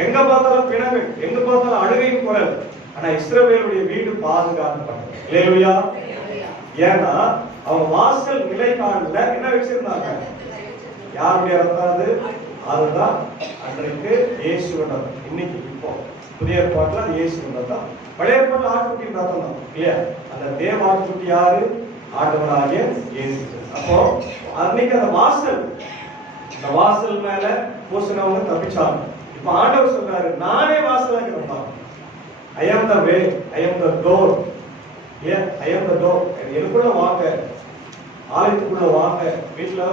எங்க பார்த்தாலும் பிணவு, எங்க பார்த்தாலும் அழுகையும் குரல். ஆனா இஸ்ரவேலுடைய வீடு பாதுகாக்கப்பட்டது. இல்லையா? ஏன்னா அவங்க வாசல் நிலைக்கால என்ன வச்சிருந்தாங்க? யாருடைய ரத்தம் அது? அதுதான் அன்றைக்கு இயேசுவின். இன்னைக்கு இப்போ புதிய ஏற்பாட்டுல அது இயேசுவின் ரத்தம். பழைய ஏற்பாட்டுல ஆட்டுக்குட்டியின் ரத்தம் தான் இல்லையா? அந்த தேவ ஆட்டுக்குட்டி யாரு? ஆண்டவராகிய இயேசு. அப்போ அன்னைக்கு அந்த வாசல் மேல பூசினவங்க தப்பிச்சாங்க. இப்ப ஆண்டவர் சொல்றாரு, நானே வாசலா இருக்கிறேன். I am the way, I am the door. Yeah, I am the door. எனக்குள்ள வாங்க, ஆலயத்துக்குள்ள வாங்க. வீட்டுல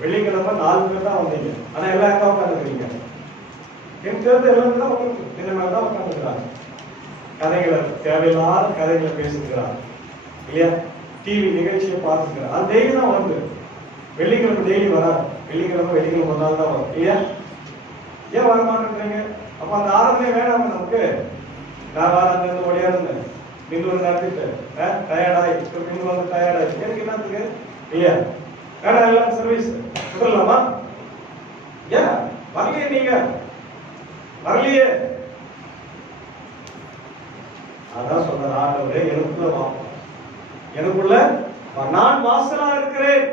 வெள்ளிக்கிழமை 4 பேர் தான் வந்தீங்க, ஆனா எல்லாம் எங்க உட்காந்துருக்கீங்க? என் சேர்ந்து எல்லாரும் தான் உட்காந்து இதன் மேலதான் உட்காந்துக்கிறாங்க. கதைகளை, தேவையில்லாத கதைகளை பேசிக்கிறாங்க இல்லையா? டிவி நிகழ்ச்சியை பார்த்துக்கிறாங்க. அது டெய்லி தான் வந்து வெள்ளிக்கிழமை டெய்லி வராது. வெள்ளிக்கிழமை ஒரு நாள் தான் வரும் இல்லையா? ஏன் வரமாட்டேங்கிறீங்க? அப்ப அந்த ஆராதனை வேணாம நமக்கு? நான் அங்கிருந்து ஓடியாருந்தேன், மின்னூறு நடத்திட்டு டயர்டாயி மின்னு வந்து டயர்டாயி எனக்கு என்னத்துக்கு இல்லையா? வேணா எல்லாம் சர்வீஸ் சொல்லலாமா? ஏன் வரலையே? நீங்க வரலையே. அதான் சொல்ற ஆண்டவரே, எனக்குள்ள வாப்பா, எனக்குள்ள நான் வாசலா இருக்கிறேன்.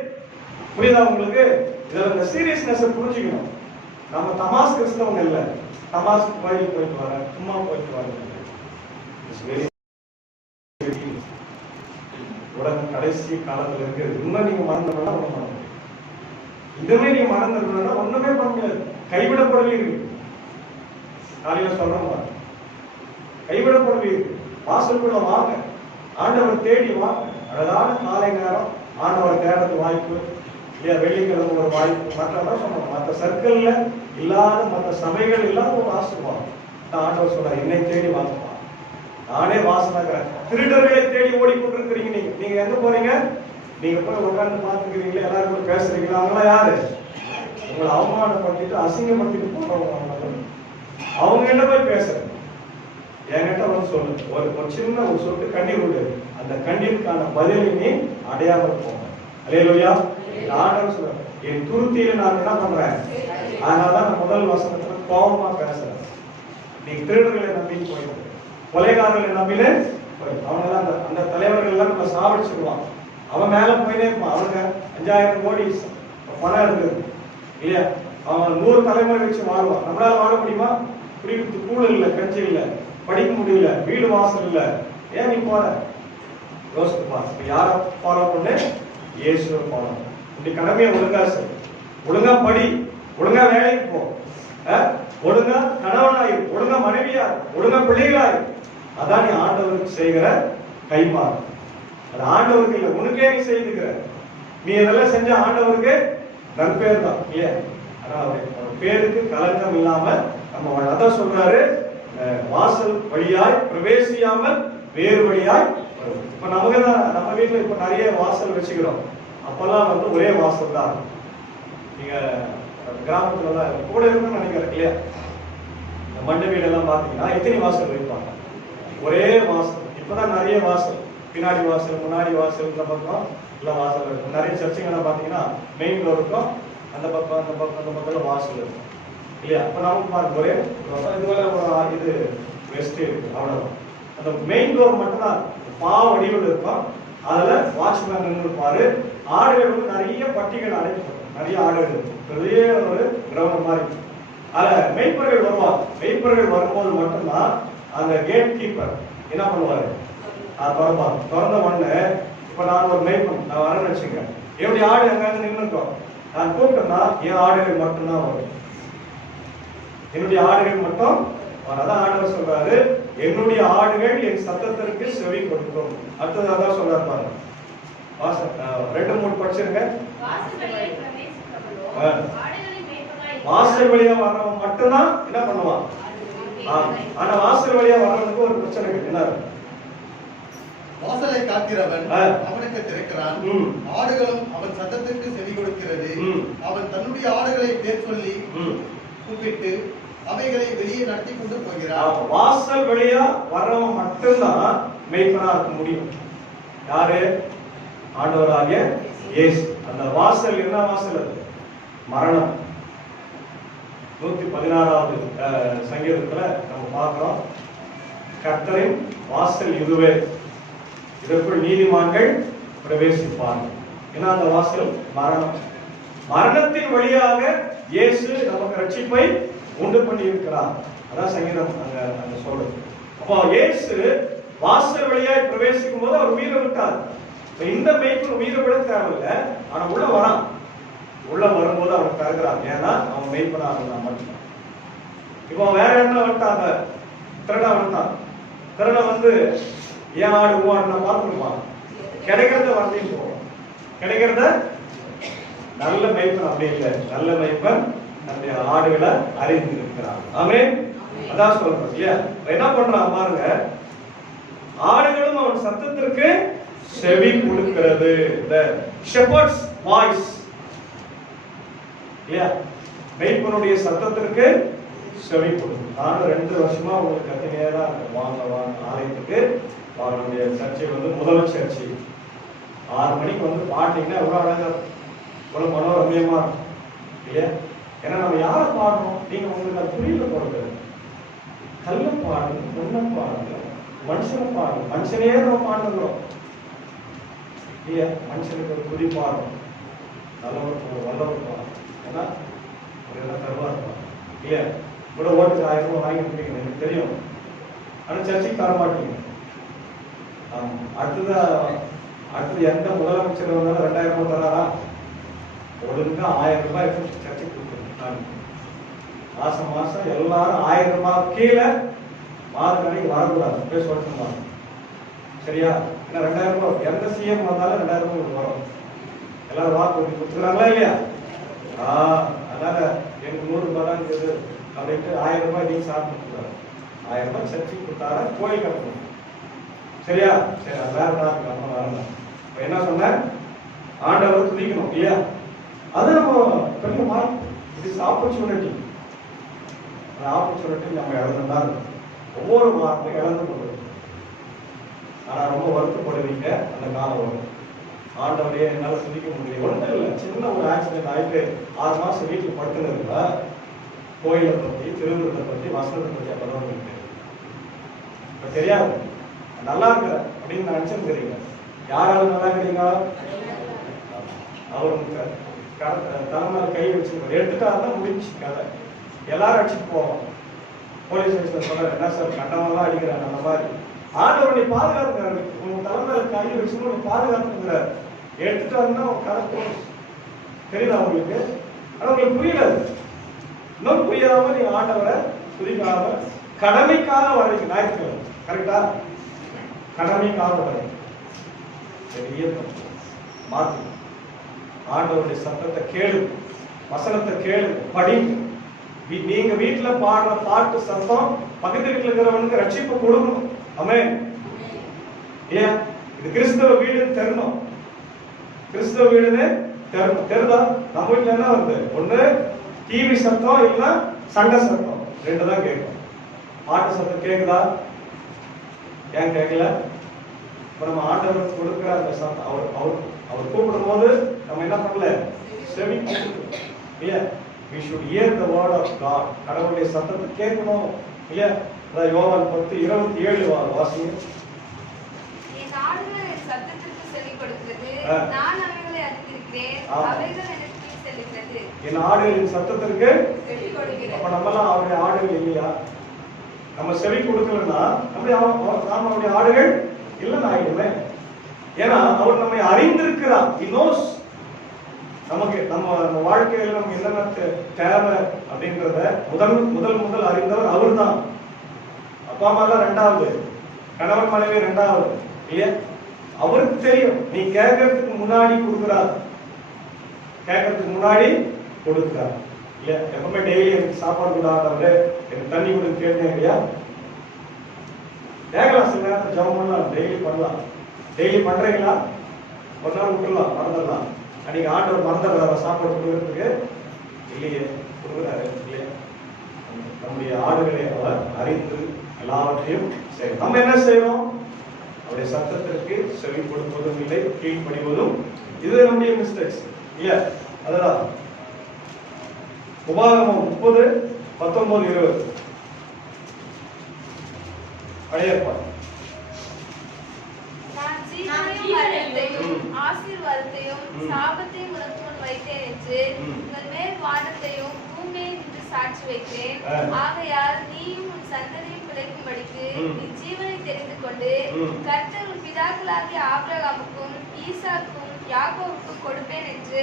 புரியுதா உங்களுக்கு? இதுல இந்த சீரியஸ்னஸ் புரிஞ்சுக்கணும். நம்ம தமாஸ் கிறிஸ்தவங்க இல்ல. தமாஸ் கோயிலுக்கு போயிட்டு வர, சும்மா போயிட்டு வர. உலகம் கடைசி காலத்துல இருக்கு. இன்னும் நீங்க மறந்துடலாம், ஒண்ணும் பண்ண முடியாது. இதுவே நீங்க மறந்துடலாம், ஒண்ணுமே பண்ண முடியாது. கைவிடப்படவே காலையில சொல்றோம், கைவிடப்படவே. வாசலுக்குள்ள வாங்க, ஆண்டவர் தேடி வாங்க. அழகான காலை நேரம், ஆண்டவர் தேடுறது வாய்ப்பு இல்லையா? வெள்ளிக்கிழமை ஒரு வாய்ப்பு. மற்ற சொன்னோம், மற்ற சர்க்கிள்ல இல்லாத, மற்ற சபைகள் இல்லாத ஒரு ஆசீர்வாதம். ஆண்டவர் சொல்றார், என்னை தேடி வாங்கப்பா, நானே வாசனாகிறேன். திருடர்களை தேடி ஓடிக்கொண்டிருக்கிறீங்க. நீங்க எங்க போறீங்க? நீங்க போய் உட்கார்ந்து பாத்துக்கிறீங்களே, எல்லாரும் போய் பேசுறீங்களா? அவங்களாம் யாரு? உங்களை அவமானப்படுத்திட்டு அசிங்கப்படுத்திட்டு போறவங்க. அவங்க என்ன போய் பேசுறேன்? என்கிட்ட வந்து சொல்லு, ஒரு சின்ன ஒரு சொட்டு கண்ணீர் விடு. அந்த கண்ணீருக்கான பதிலை நீ அடையாமல் போங்க. அல்லேலூயா. ஆண்டவர் சொல்ற, என் துருத்தியில நான் என்ன பண்றேன்? அதனாலதான் நான் முதல் வசனத்துல கோபமா பேசுறேன். நீ திருடர்களை நம்பின்னு போயிட்டு, கொலைகாரர்களை நம்பினு போயிட்டு, அவங்க அந்த தலைவர்கள் எல்லாம் நம்ம சாவடிச்சிருவான். அவன் மேல போயினே இருப்பான். அவங்க 5000 கோடி பணம் இருக்குது இல்லையா? அவன் 100 தலைமுறை வச்சு வாழ்வான். நம்மளால வாழ முடியுமா? குடிக்கிறதுக்கு கூழ் இல்ல, கஞ்சி இல்ல, படிக்க முடியல, வீடு வாசல் இல்ல. ஏன் நீ போற? யோசித்து பாரு. யார ஃபாலோ பண்ணு? இயேசுவை ஃபாலோ. இப்படி கடமையை ஒழுங்கா செய், ஒழுங்கா படி, ஒழுங்கா வேலைக்கு போ, ஒழுங்கா கணவனாய், ஒழுங்கா மனைவியா, ஒழுங்கா பிள்ளைகளாய். அதான் நீ ஆண்டவருக்கு செய்கிற கைமாறு. அது ஆண்டவருக்கு இல்லை, உனக்கே நீ செய்துக்கிற. நீ இதெல்லாம் செஞ்ச ஆண்டவருக்கு நற்பேர் தான் இல்லையா? அதாவது பேருக்கு கலக்கம் இல்லாம நம்ம அதான் சொல்றாரு, வாசல் வழியாய் பிரவேசியாமல் வேறு வழியாய் வரும். இப்ப நமக்கு தான் நம்ம வீட்டுல இப்ப நிறைய வாசல் வச்சுக்கிறோம். அப்பெல்லாம் வந்து ஒரே வாசல் தான். நீங்க கிராமத்துல எல்லாம் கூட இருக்குன்னு நினைக்கிறேன் இல்லையா? மண்ணு வீடெல்லாம் பாத்தீங்கன்னா எத்தனை வாசல் வைப்பாங்க? ஒரே வாசல். இப்பதான் நிறைய வாசல், பின்னாடி வாசல், முன்னாடி வாசல், இந்த பக்கம் எல்லாம் வாசல் இருக்கும். நிறைய சர்ச்சைகள்லாம் பாத்தீங்கன்னா மெயின் டோர் இருக்கும், அந்த பக்கம் அந்த பக்கம் அந்த பக்கத்துல வாசல் இருக்கும் இல்லையா? அப்ப நமக்கு பாருங்க ஒரே இதுவரை இது வெஸ்ட் இருக்கு, அவ்வளவுதான். அந்த மெயின் டோர் மட்டும் தான் பா வடிவில் இருக்கும். அதுல வாட்ச்மேன் நின்று இருப்பாரு. ஆடுகள் வந்து நிறைய பட்டிகள் அடைக்கப்படும், நிறைய ஆடுகள் இருக்கும், பெரிய ஒரு கிரவுண்ட் மாதிரி. அதுல மெய்ப்பர்கள் வருவாங்க. மெய்ப்பர்கள் வரும்போது மட்டும்தான் அந்த கேட் கீப்பர் என்ன பண்ணுவாரு, திறப்பாங்க. திறந்த உடனே இப்ப நான் ஒரு மெய்ப்பன், நான் வரேன்னு வச்சுக்கேன், என்னுடைய ஆடு எங்க நின்று இருக்கோம், நான் கூப்பிட்டேன்னா என் ஆடுகள் மட்டும்தான் வரும், என்னுடைய ஆடுகள் மட்டும். அதான் ஆண்டவர் சொல்றாரு, என்னுடைய ஆடுகள் என் சத்தத்திற்கு செவி கொடுக்கும். அடுத்தது அதான் சொல்றாரு பாருங்க, ரெண்டு மூணு படிச்சிருங்க. வாசல் வழியா வர்றவன் மட்டும்தான் என்ன பண்ணுவான். ஆனா வாசல் வழியா வர்றவனுக்கு ஒரு பிரச்சனை இருக்கு. என்ன? வாசலை காக்கிறவன் அவனுக்கு திறக்கிறான், ஆடுகளும் அவன் சத்தத்திற்கு செவி கொடுக்கிறது. அவன் தன்னுடைய ஆடுகளை பேர் சொல்லி கூப்பிட்டு அவைகளை வெளியே நடத்தி கொண்டு போகிறான். வாசல் வழியா வர்றவன் மட்டும்தான் மெய்ப்பனா இருக்க முடியும். யாரு? ஆண்டவராகிய இயேசு. அந்த வாசல் என்ன வாசல்? அது மரணம். 116வது சங்கீதத்துல நம்ம பார்க்கிறோம், கர்த்தரின் வாசல் இதுவே, இதற்குள் நீதிமான்கள் பிரவேசிப்பார்கள். ஏன்னா அந்த வாசல் மரணம். மரணத்தின் வழியாக இயேசு நமக்கு ரட்சிப்பை உண்டு பண்ணி இருக்கிறார். அதான் சங்கீதம் அங்க சொல்றது. அப்போ இயேசு வாசல் வழியாய் பிரவேசிக்கும் போது அவர் உயிரை விட்டார். இந்த மெய்ப்பன் உயிரை விட தேவையில்லை, ஆனா உள்ள வரான். உள்ள வரும்போது அவன் தருகிறான். ஏன்னா அவன் மெய்ப்பனாக மட்டும். இப்போ வேற என்ன வந்துட்டாங்க, திருட வந்துட்டான். திருட வந்து ஏன் ஆடு ஊவாடுனா பார்த்துருப்பான். கிடைக்கிறத வரலையும் போவோம். கிடைக்கிறத நல்ல மெய்ப்பன் அப்படி இல்லை. நல்ல மெய்ப்பன் நம்முடைய ஆடுகளை அறிந்து இருக்கிறான். ஆமென். அதான் சொல்றோம் இல்லையா? என்ன பண்றான் பாருங்க, ஆடுகளும் அவன் சத்தத்திற்கு செவி கொடுக்கிறது. the shepherd's voice இல்லையா? மெய்ப்பனுடைய சத்தத்திற்கு செவி கொடுக்கும். நானும் 2 வருஷமா உங்களுக்கு கத்தினே தான் இருக்கேன், வாங்க ஆலயத்துக்கு அவருடைய சர்ச்சை வந்து முதல் சர்ச்சை 6 மணிக்கு வந்து பாட்டீங்கன்னா எவ்வளவு அழகா, எவ்வளவு மனோரமியமா இருக்கும் இல்லையா? ஏன்னா நம்ம யாரை பாடுறோம், நீங்க உங்களுக்கு அது புரியல போறது. கல்ல பாடுங்க, பொண்ணை பாடுங்க, மனுஷனை பாடுங்க. மனுஷனே நம்ம பாடுகிறோம் இல்லையா? மனுஷனுக்கு ஒரு புதி பாடும், நல்லவர் வல்லவர் பாடும். ஏன்னா ஒரு இடம் தருவா இருப்பான் இல்லையா? கூட ஓட்டு 1000 ரூபாய் வாங்கிட்டு எனக்கு தெரியும், ஆனா சர்ச்சைக்கு தர மாட்டீங்க. அடுத்தது எந்த முதலமைச்சர் வந்தாலும் 2000 ரூபாய் தராரா? ஒழுங்கா 1000 ரூபாய் சர்ச்சைக்கு கொடுத்துருக்காங்க. மாசம் எல்லாரும் 1000 ரூபாய் கீழே மாதக்கடைக்கு வரக்கூடாது போய் சொல்லிட்டு. சரியா? ஏன்னா 2000 ரூபாய் எந்த சிஎம் வந்தாலும் 2000 ரூபாய் வரும். எல்லாரும் வாக்கு கொடுத்துக்கிறாங்களா இல்லையா? அதனால எனக்கு 100 ரூபாய் தான் இருக்குது அப்படின்ட்டு 1000 ரூபாய் நீங்க சாப்பிட்டு 1000 ரூபாய் சர்ச்சைக்கு கொடுத்தார கோயில் கட்டணும். சரியா? சரி, அது வேற டாபிக், நம்ம வரலாம். இப்ப என்ன சொன்ன, ஆண்டவர் துதிக்கணும் இல்லையா? அது நம்ம பெரிய வாய்ப்பு. It's opportunity. அந்த ஆப்பர்ச்சுனிட்டி நம்ம இழந்துதான் இருக்கும். ஒவ்வொரு வார்த்தையும் இழந்து கொண்டு. ஆனா ரொம்ப வருத்தப்படுவீங்க, அந்த காலம் வரும். ஆண்டவரையே என்னால துதிக்க முடியும். ஒன்றும் இல்லை, சின்ன ஒரு ஆக்சிடென்ட் ஆயிட்டு 6 மாசம் வீட்டுக்கு படுத்துனதுல கோயிலை பத்தி, திருவிழத்தை பத்தி, வசனத்தை பத்தி அப்பதான் இருக்கு. இப்ப தெரியாது, நல்லா இருக்கிற அப்படின்னு நினைச்சிருக்கிறீங்க. யாரால நல்லா இருக்கிறீங்க? அவருக்கு தலைமையில கை வச்சு எடுத்துட்டாருன்னா முடிச்சு கதை. எல்லாரும் அடிச்சுட்டு போவோம். போலீஸ் ஸ்டேஷன்ல சொல்ற, என்ன சார் கண்டவங்களாம் அடிக்கிறாங்க அந்த மாதிரி. ஆண்டவர் நீ பாதுகாத்துக்கிறாரு, உங்க தலைமையில கை வச்சு நீ பாதுகாத்துக்கிறாரு. எடுத்துட்டாருன்னா கதை தெரியுதா உங்களுக்கு? ஆனா உங்களுக்கு புரியல. இன்னும் புரியாம நீ ஆண்டவரை துதிக்காம கடமைக்காக வரீங்க. ஞாயிற்றுக்கிழமை கரெக்டா? கடமைக்காக வரீங்க. பெரிய தப்பு. மாத்து. ஆண்டவருடைய சத்தத்தை கேளு, வசனத்தை கேளு, படிங்க. நீங்க வீட்டுல பாடுற பாட்டு சத்தம் பக்கத்து வீட்டுல இருக்கிறவனுக்கு ரட்சிப்பு கொடுக்கணும். ஆமென். ஏன் இது கிறிஸ்தவ வீடுன்னு தெரியணும். கிறிஸ்தவ வீடுன்னு தெரிதா? நம்ம வீட்டுல என்ன வருது? ஒண்ணு டிவி சத்தம், இல்ல சண்டை சத்தம், ரெண்டு தான் கேட்கும். பாட்டு சத்தம் கேக்குதா? ஏன் கேட்கல? இப்ப நம்ம ஆண்டவருக்கு கொடுக்கிற அந்த சத்தம் அவர் கூப்பிடும் போது நம்ம என்ன பண்ணல? செவி இல்லையா? we should hear the word of God. கடவுளுடைய சத்தத்தை கேட்கணும் இல்லையா? அதான் யோவான் 10:27 வாசிங்க. என் ஆடுகள் என் சத்தத்திற்கு செவி கொடுக்கிறது, நான் அவைகளை அறிந்திருக்கிறேன், அவைகள் எனக்கு செல்லுகிறது. என் ஆடுகளின் சத்தத்திற்கு செவி கொடுக்கிறது. அப்ப நம்மலாம் அவருடைய ஆடுகள் இல்லையா? நம்ம செவி கொடுக்கலன்னா நாம அவருடைய ஆடுகள் இல்லைன்னு ஆயிடுமே. ஏன்னா அவர் நம்மை அறிந்திருக்கிறார். he knows நமக்கு நம்ம வாழ்க்கையில நமக்கு என்னென்ன தேவை அப்படின்றத முதல் அறிந்தவர் அவர் தான். அப்பா அம்மா தான் ரெண்டாவது, கணவன் மனைவி ரெண்டாவது இல்லையா? அவருக்கு தெரியும். நீ கேட்கறதுக்கு முன்னாடி கொடுக்குறார், கேட்கறதுக்கு முன்னாடி கொடுக்குறார் இல்லையா? எப்பவுமே டெய்லி எனக்கு சாப்பாடு கொடுக்காதவரு, எனக்கு தண்ணி கொடுக்க கேட்டேன் இல்லையா? கேட்கலாம், சில நேரத்தில் ஜெபம் பண்ணலாம், டெய்லி பண்ணலாம். டெய்லி பண்றீங்களா? ஒரு நாள் விட்டுலாம், மறந்துடலாம். அன்னைக்கு ஆண்டவர் மறந்துடுறாரு சாப்பாடு கொடுக்கறதுக்கு இல்லையே, கொடுக்குறாரு இல்லையா? நம்முடைய ஆடுகளை அவர் அறிந்து எல்லாவற்றையும் செய்யும். நம்ம என்ன செய்யணும்? அவருடைய சத்தத்திற்கு செவி கொடுப்பதும் இல்லை, கீழ்ப்படிவதும். இது நம்முடைய மிஸ்டேக்ஸ் இல்லையா? அதுதான் உபாகமம் 30:19-20 பழைய ஏற்பாடு. நான் ஜீவனையும் ஆசீர்வாதத்தையும் சாபத்தையும் உனக்கு முன் வைத்தேன் என்று உங்கள் மேல் வானத்தையும் பூமியை நின்று சாட்சி வைத்தேன். ஆகையால் நீயும் உன் சந்ததியும் பிழைக்கும்படிக்கு நீ ஜீவனை தெரிந்து கொண்டு கர்த்தர் உன் பிதாக்களாகிய ஆபிரகாமுக்கும் ஈசாக்கும் யாக்கோவுக்கும் கொடுப்பேன் என்று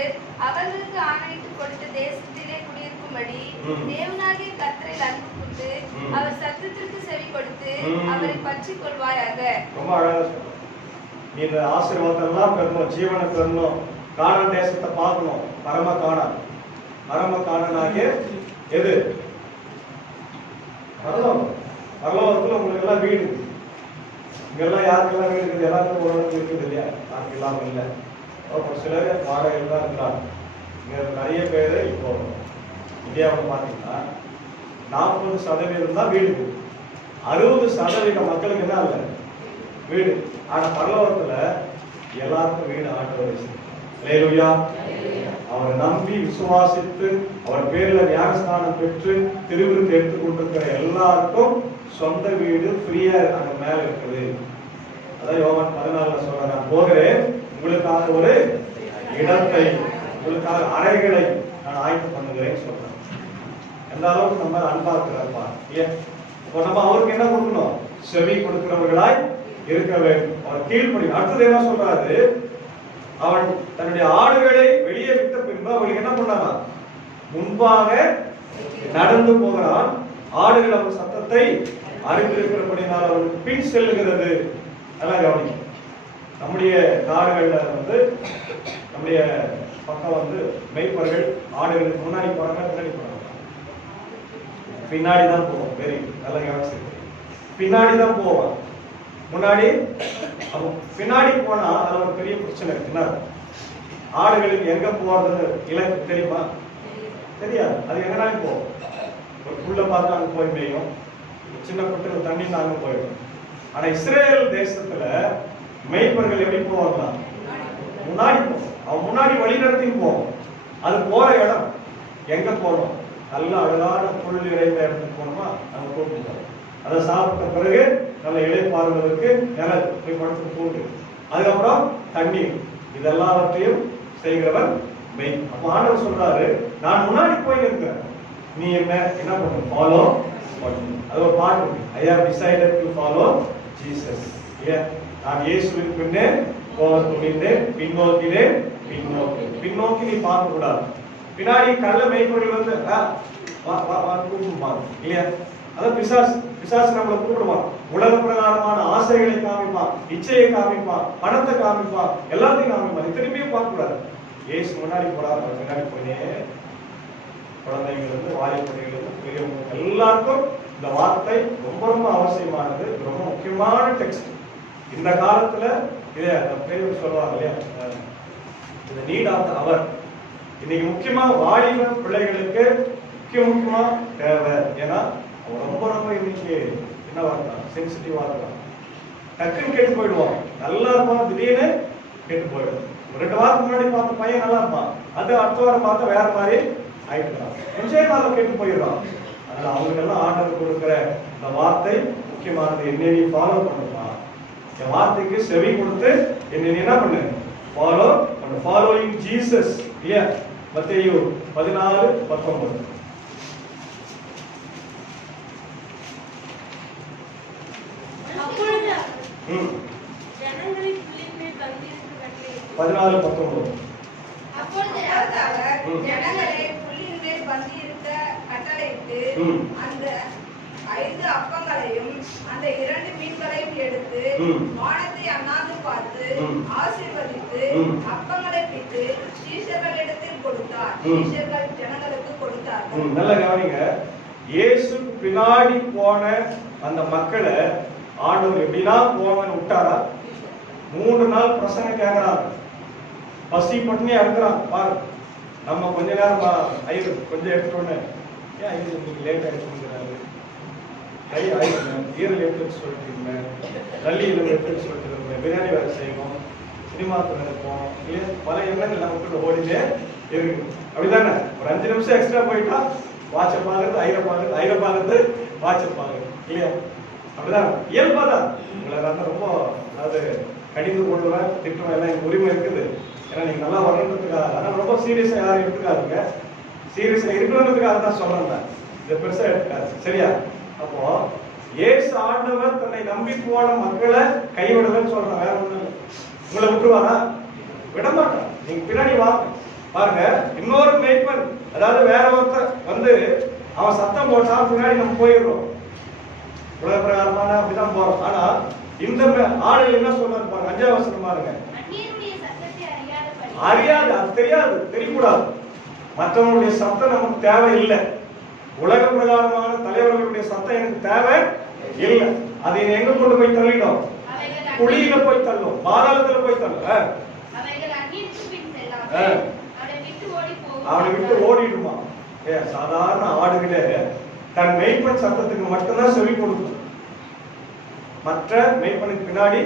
அவர்களுக்கு ஆணையிட்டு கொடுத்த தேசத்திலே குடியிருக்கும்படி தேவனாகிய கர்த்தரில் அன்பு கூர்ந்து அவர் சத்தத்திற்கு செவி கொடுத்து அவரை பற்றிக் கொள்வாயாக. ரொம்ப அழகா சொல்ற. நீ இந்த ஆசீர்வாதம் பெறணும், ஜீவனை பெறணும், கானான் தேசத்தை பார்க்கணும். பரம கானானாகிய எது? பரலோகத்துல உங்களுக்கு எல்லாம் வீடு. இங்கெல்லாம் யாருக்கெல்லாம் வீடு இருக்குது? எல்லாருக்கும் ஓரளவுக்கு இருக்குது இல்லையா? யாருக்கு இல்லாம இல்லை. ஒரு சிலர் வாடகையில் தான் இருக்கிறாங்க. இங்க நிறைய பேர் இப்போ இந்தியாவில் பார்த்தீங்கன்னா 40% தான் வீடு இருக்குது. 60% மக்களுக்கு என்ன இல்லை? வீடு. ஆனா பரலோகத்துல எல்லாருக்கும் வீடு ஆண்டவர். அல்லேலூயா. அவரை நம்பி விசுவாசித்து அவர் பேர்ல ஞானஸ்நானம் பெற்று திருவிருந்து எடுத்துக் கொண்டிருக்கிற எல்லாருக்கும் சொந்த வீடு ஃப்ரீயா அங்க மேல இருக்குது. அதான் யோவான் 14 சொல்றாங்க, நான் போகிறேன் உங்களுக்காக ஒரு இடத்தை, உங்களுக்காக அறைகளை நான் ஆயத்தம் பண்ணுகிறேன்னு சொல்றேன். எந்த அளவுக்கு நம்ம அன்பா இருக்கிறப்பா ஏன்? இப்போ நம்ம அவருக்கு என்ன கொடுக்கணும்? செவி கொடுக்கிறவர்களாய் இருக்க வேண்டும். அவர் கீழ்ப்படி. அடுத்தது என்ன சொல்றாரு? அவன் தன்னுடைய ஆடுகளை வெளியே விட்ட பின்பு அவளுக்கு என்ன பண்ணானா? முன்பாக நடந்து போகிறான். ஆடுகள் அவன் சத்தத்தை அறிந்திருக்கிறபடினால் அவனுக்கு பின் செல்லுகிறது. அதெல்லாம் கவனிக்கும். நம்முடைய காடுகள்ல நம்முடைய பக்கம் மெய்ப்பர்கள் ஆடுகளுக்கு முன்னாடி போறாங்க, பின்னாடி போறாங்க. பின்னாடி தான் போவோம். வெரி நல்ல கவனிச்சு. பின்னாடி தான் போவான். முன்னாடி பின்னாடி போனா அதுல ஒரு பெரிய பிரச்சனை இருக்குன்னா, ஆடுகளுக்கு எங்க போறதுன்னு இலக்கு தெரியுமா? தெரியாது. அது எங்கனாலும் போகும். ஒரு புல்ல பார்த்து அங்க போய் மேயும், சின்ன குட்டில தண்ணி அங்க போயிடும். ஆனா இஸ்ரேல் தேசத்துல மெய்ப்பர்கள் எப்படி போவாங்களா? முன்னாடி போவோம். அவன் முன்னாடி வழி நடத்தி போவோம். அது போற இடம் எங்க போனோம்? நல்ல அழகான புல் நிறைந்த இடத்துக்கு போனோமா அங்க கூப்பிட்டு அதை சாப்பிட்ட பிறகு நல்ல இளைப்பாறுவதற்கு நிலம் போய் படுத்து போட்டு அதுக்கப்புறம் தண்ணீர் இதெல்லாவற்றையும் செய்கிறவன் மெய். அப்ப ஆண்டவர் சொல்றாரு, நான் முன்னாடி போய் இருக்கிறேன், நீ என்ன பண்ணு? ஃபாலோ பண்ணு. அது ஒரு பாட்டு இருக்கு. I have decided to follow Jesus. நான் இயேசுவின் பின்னே போக துணிந்தேன், பின்னோக்கினேன். பின்னோக்கி நீ பார்க்க கூடாது. பின்னாடி கள்ள மெய்ப்பொருள் கூப்பிடுமா இல்லையா? அதான் பிசாசு. பிசாசு நம்மளை கூப்பிடுவான், உலக பிரகாரமான ஆசைகளை காமிப்பான், இச்சையை காமிப்பான், பணத்தை காமிப்பான், எல்லாத்தையும் காமிப்பான். திரும்பியும் பார்க்க கூடாது. ஏசு முன்னாடி போறாரு, முன்னாடி போயினே குழந்தைகள் இருந்து வாலிபர்கள் இருந்து பெரியவங்க எல்லாருக்கும் இந்த வார்த்தை ரொம்ப ரொம்ப அவசியமானது, ரொம்ப முக்கியமான டெக்ஸ்ட். இந்த காலத்துல இதை பெரியவர் சொல்லுவாங்க இல்லையா, இந்த நீட் ஆஃப் அவர். இன்னைக்கு முக்கியமா வாலிப பிள்ளைகளுக்கு முக்கியமா தேவை. ஏன்னா ரொம்ப ரொம்ப இன்னைக்கு என்னவா இருக்கான், சென்சிட்டிவா இருக்கான். டக்குன்னு கேட்டு போயிடுவான். நல்லா இருப்பான், திடீர்னு கேட்டு போயிடும். 2 வாரத்துக்கு முன்னாடி பார்த்த பையன் நல்லா இருப்பான், அது அடுத்த வாரம் பார்த்தா வேற மாதிரி ஆயிட்டுறான். கொஞ்ச நாள் கேட்டு போயிடுறான். அதனால அவங்களுக்கெல்லாம் ஆர்டர் கொடுக்கிற இந்த வார்த்தை முக்கியமானது. என்னை நீ ஃபாலோ பண்ணுமா, என் வார்த்தைக்கு செவி கொடுத்து என்னை நீ என்ன பண்ணு, ஃபாலோ பண்ணு. ஃபாலோயிங் ஜீசஸ் இல்லையா, மத்தேயு 14:19. ஜனங்களை புள்ளின் மேல் பந்தியிருக்க கட்டளையிட்டு 14:19. அப்பொழுது அவர் ஜனங்களை புல்லின் மேல் பந்தியிருக்க கட்டளையிட்டு அந்த 5 அப்பங்களையும் அந்த 2 மீன்களையும் எடுத்து வானத்தை அண்ணாந்து பார்த்து ஆசீர்வதித்து அப்பங்களை பிட்டு சீஷர்களிடத்தில் கொடுத்தார். சீஷர்கள் ஜனங்களுக்கு கொடுத்தார்கள். நல்லா கவனிங்க. இயேசு பின்னாடி போன அந்த மக்களை ஆண்டவர் எப்படின்னா போவன்னு விட்டாரா? 3 நாள் பிரசங்கம் கேட்கிறாங்க, பசி பட்டினியா இருக்கிறான். பாரு, நம்ம கொஞ்ச நேரம் ஐயர் கொஞ்சம் எடுத்துட்டோன்னு, ஏன் ஐயர் இன்னைக்கு லேட் ஆயிடுச்சுங்கிறாரு, ஈரல் எடுத்து சொல்லிட்டு இருந்தேன், நல்லியில் எடுத்து சொல்லிட்டு இருந்தேன், பிரியாணி வேலை செய்யணும், சினிமாவுக்கு நினைப்போம் இல்லையா, பல எண்ணங்கள் நமக்கு ஓடிட்டே இருக்கு. அப்படிதானே? ஒரு 5 நிமிஷம் எக்ஸ்ட்ரா போயிட்டா வாட்சை பாக்குறது, ஐரை பாக்குறது, வாட்சை பாக்குறது இல்லையா? அப்படிதான் இயல்பாதான். உங்களை வந்து ரொம்ப அதாவது கடிந்து கொள்ளுவேன், திட்டம் எல்லாம் எனக்கு உரிமை இருக்குது. ஏன்னா நீங்க நல்லா வரணுன்றதுக்காக. ஆனா ரொம்ப சீரியஸா யாரும் எடுத்துக்காதுங்க. சீரியஸா இருக்கணுன்றதுக்காக தான் சொல்றேன், இதை பெருசா எடுத்துக்காது. சரியா? அப்போ இயேசு ஆண்டவர் தன்னை நம்பி போன மக்களை கைவிடுவேன்னு சொல்றேன். வேற ஒண்ணு இல்லை. உங்களை விட்டுருவாரா? விடமாட்டான். நீங்க பின்னாடி வாங்க. பாருங்க, இன்னொரு மேய்ப்பன், அதாவது வேற ஒருத்தர் வந்து அவன் சத்தம் போட்டா பின்னாடி நம்ம போயிடுறோம். உலக பிரகாரமான அப்படிதான் போறோம். ஆனா இந்த ஆளுகள் என்ன சொல்றாரு பாருங்க, 5ஆம் வசனம் பாருங்க. அறியாது, அது தெரியாது, தெரியக்கூடாது. மற்றவங்களுடைய சத்தம் நமக்கு தேவை இல்லை. உலக பிரகாரமான தலைவர்களுடைய சத்தம் எனக்கு தேவை இல்லை. அதை எங்க கொண்டு போய் தள்ளிடும்? குழியில போய் தள்ளும், பாதாளத்துல போய் தள்ளும். அவனை விட்டு ஓடிடுமா? சாதாரண ஆடுகளே தன் மெய்ப்பன் சத்தத்துக்கு மட்டும்தான் செவி கொடுக்கும், மற்ற மெய்ப்பனுக்கு பின்னாடி